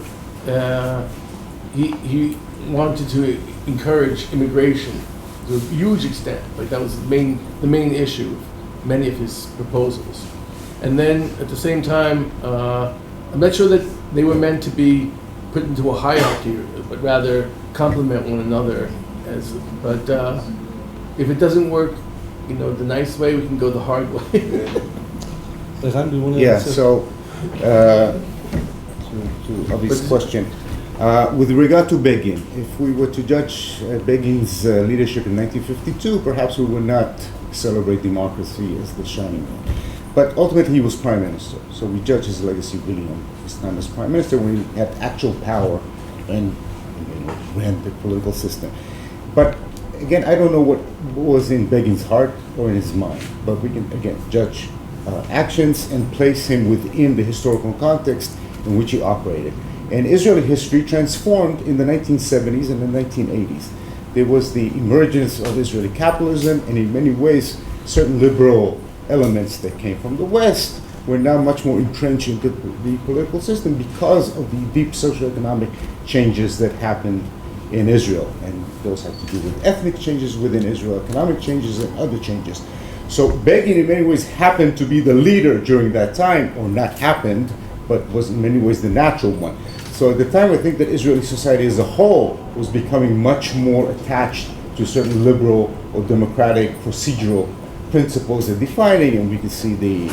he wanted to encourage immigration to a huge extent. Like that was the main issue of many of his proposals, and then at the same time, I'm not sure that they were meant to be put into a hierarchy, but rather complement one another. But if it doesn't work, the nice way, we can go the hard way. Yeah. So, to Avi's question, with regard to Begin, if we were to judge Begin's leadership in 1952, perhaps we would not celebrate democracy as the shining one. But ultimately, he was prime minister, so we judge his legacy really on his time as prime minister when he had actual power and ran the political system. But again, I don't know what was in Begin's heart or in his mind, but we can again judge actions and place him within the historical context in which he operated. And Israeli history transformed in the 1970s and the 1980s. there was the emergence of Israeli capitalism, and in many ways, certain liberal elements that came from the West were now much more entrenched into the political system because of the deep socioeconomic changes that happened in Israel. And those have to do with ethnic changes within Israel, economic changes, and other changes. So Begin in many ways happened to be the leader during that time, or not happened, but was in many ways the natural one. So at the time, I think that Israeli society as a whole was becoming much more attached to certain liberal or democratic procedural principles and defining, and we can see the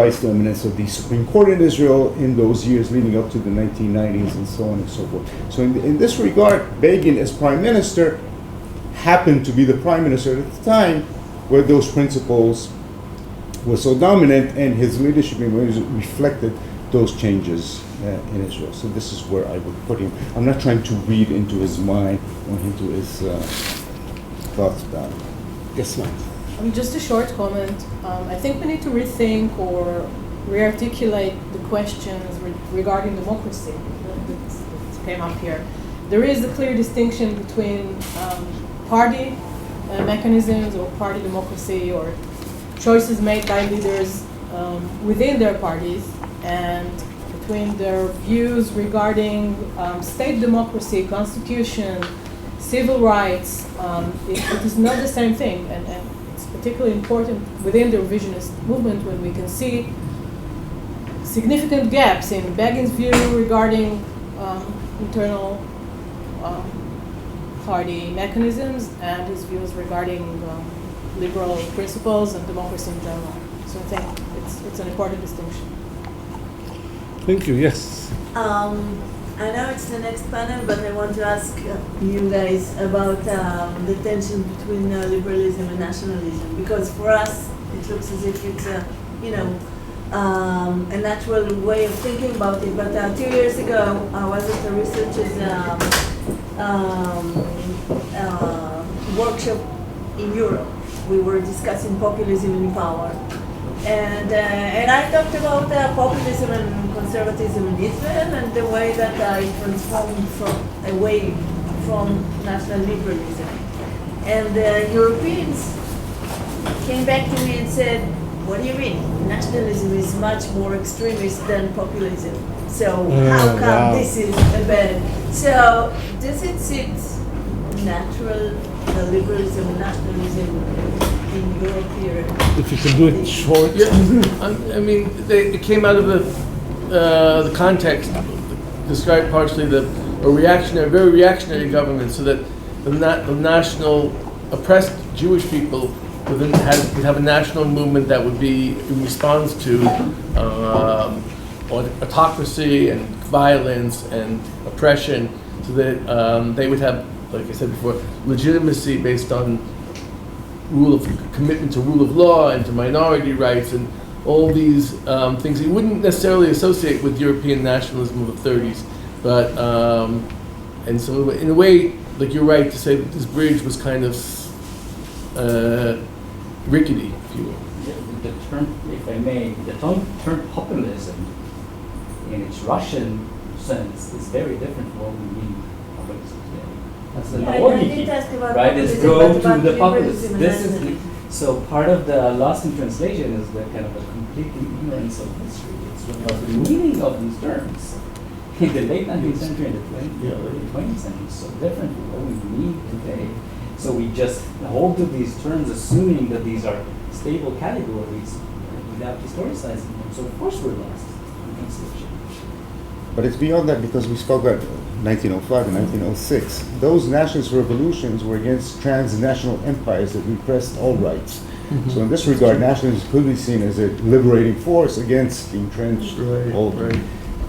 rise to eminence of the Supreme Court in Israel in those years leading up to the 1990s and so on and so forth. So in this regard, Begin as prime minister happened to be the prime minister at the time where those principles were so dominant, and his leadership in ways reflected those changes in Israel. So this is where I would put him. I'm not trying to read into his mind or into his thoughts about it. Yes, ma'am. Just a short comment. I think we need to rethink or re-articulate the questions regarding democracy that came up here. There is a clear distinction between party mechanisms or party democracy or choices made by leaders within their parties, and between their views regarding state democracy, constitution, civil rights. It is not the same thing, and it's particularly important within the revisionist movement when we can see significant gaps in Begin's view regarding internal party mechanisms and his views regarding liberal principles and democracy in general. So I think it's an important distinction. Thank you. Yes. I know it's the next panel, but I want to ask you guys about the tension between liberalism and nationalism, because for us it looks as if it's a natural way of thinking about it. But 2 years ago, I was at a researcher's workshop in Europe. We were discussing populism in power. And I talked about populism and conservatism in Israel and the way that it transformed away from national liberalism. And the Europeans came back to me and said, what do you mean? Nationalism is much more extremist than populism. So how come this is a bad? So does it sit natural, the liberalism and nationalism in Europe here? If you can do it short. Yeah, I mean, it came out of the context, described partially a very reactionary government, so that the national oppressed Jewish people would have a national movement that would be in response to autocracy and violence and oppression, so that they would have, like I said before, legitimacy based on commitment to rule of law and to minority rights and all these things you wouldn't necessarily associate with European nationalism of the 30s, but and so in a way, like you're right to say that this bridge was kind of rickety, if you will. The term, if I may, the term populism in its Russian sense is very different from what we mean populism today. That's the logic, right? Is go to the populism. This is so part of the lost in translation is the kind of a complete ignorance of history. It's about the meaning of these terms in the late 19th century and the early 20th century. It's so different from what we mean today. So we just hold to these terms, assuming that these are stable categories without historicizing them. So of course we're lost in translation. But it's beyond that, because we spoke about 1905 and 1906. Those nationalist revolutions were against transnational empires that repressed all rights. Mm-hmm. So in this regard, nationalism could be seen as a liberating force against the entrenched old. Right.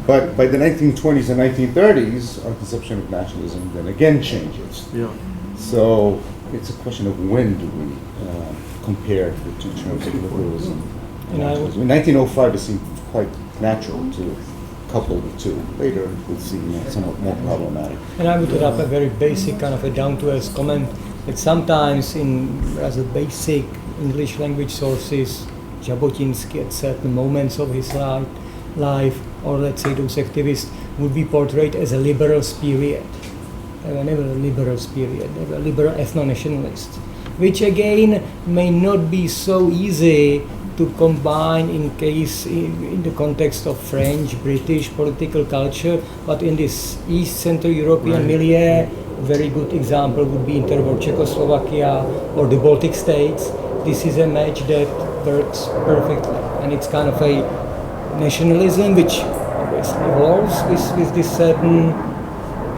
But by the 1920s and 1930s, our conception of nationalism then again changes. Yeah. So it's a question of when do we compare the two terms of liberalism and nationalism. In 1905, it seemed quite natural to couple the two. Later, it would seem somewhat more problematic. And I would add up a very basic kind of a down-to-earth comment that sometimes in rather basic English language sources, Jabotinsky at certain moments of his life, or let's say those activists, would be portrayed as a liberal period. They were never a liberal period. They were liberal ethno-nationalists, which again may not be so easy to combine in the context of French, British political culture, but in this East Central European milieu, a very good example would be interwar Czechoslovakia or the Baltic states. This is a match that works perfectly, and it's kind of a nationalism which obviously evolves with this certain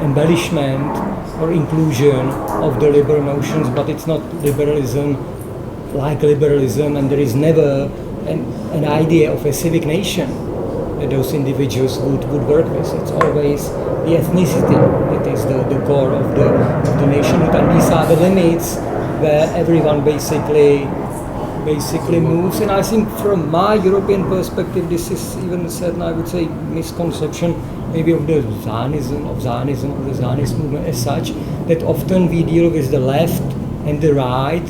embellishment or inclusion of the liberal notions, but it's not liberalism like liberalism, and there is never an idea of a civic nation that those individuals would work with. It's always the ethnicity that is the core of the nationhood, and these are the limits where everyone basically moves. And I think from my European perspective, this is even a certain, I would say, misconception maybe of the Zionism, or the Zionist movement as such, that often we deal with the left and the right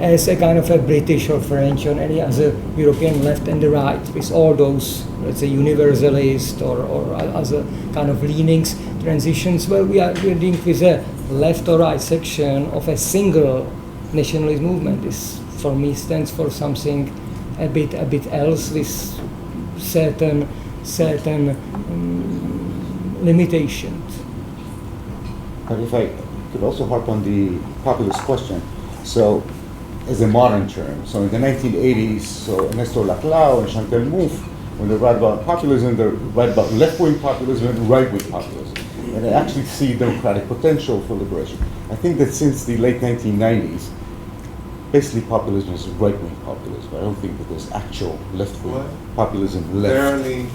as a kind of a British or French or any other European left and the right, with all those, let's say, universalist or other kind of leanings, transitions. Well, we're dealing with a left or right section of a single nationalist movement. This, for me, stands for something a bit else, with certain limitations. But if I could also harp on the populist question, so as a modern term, so in the 1980s, so Nestor Laclau and Chantal Mouffe, when they write about populism, they write about left-wing populism and right-wing populism, and they actually see democratic potential for liberation. I think that since the late 1990s, basically populism is right-wing populism. I don't think that there's actual left-wing populism left. Barely.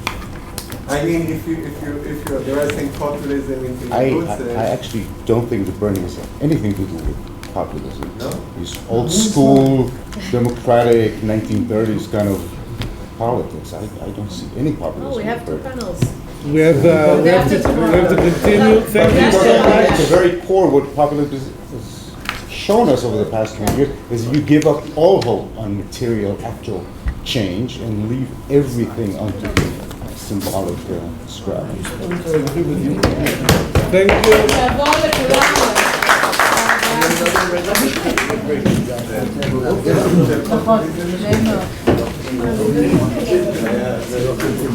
I mean, if you're addressing populism in the good sense. I actually don't think that Bernie has anything to do with populism. No? It's old school, democratic, 1930s kind of politics. I don't see any populism. Oh, we have two panels. We have to continue. Thank you so At the much. very core, what populism has shown us over the past 20 years is you give up all hope on material, actual change and leave everything onto the symbolic scrap. Thank you. נעבור לכולם.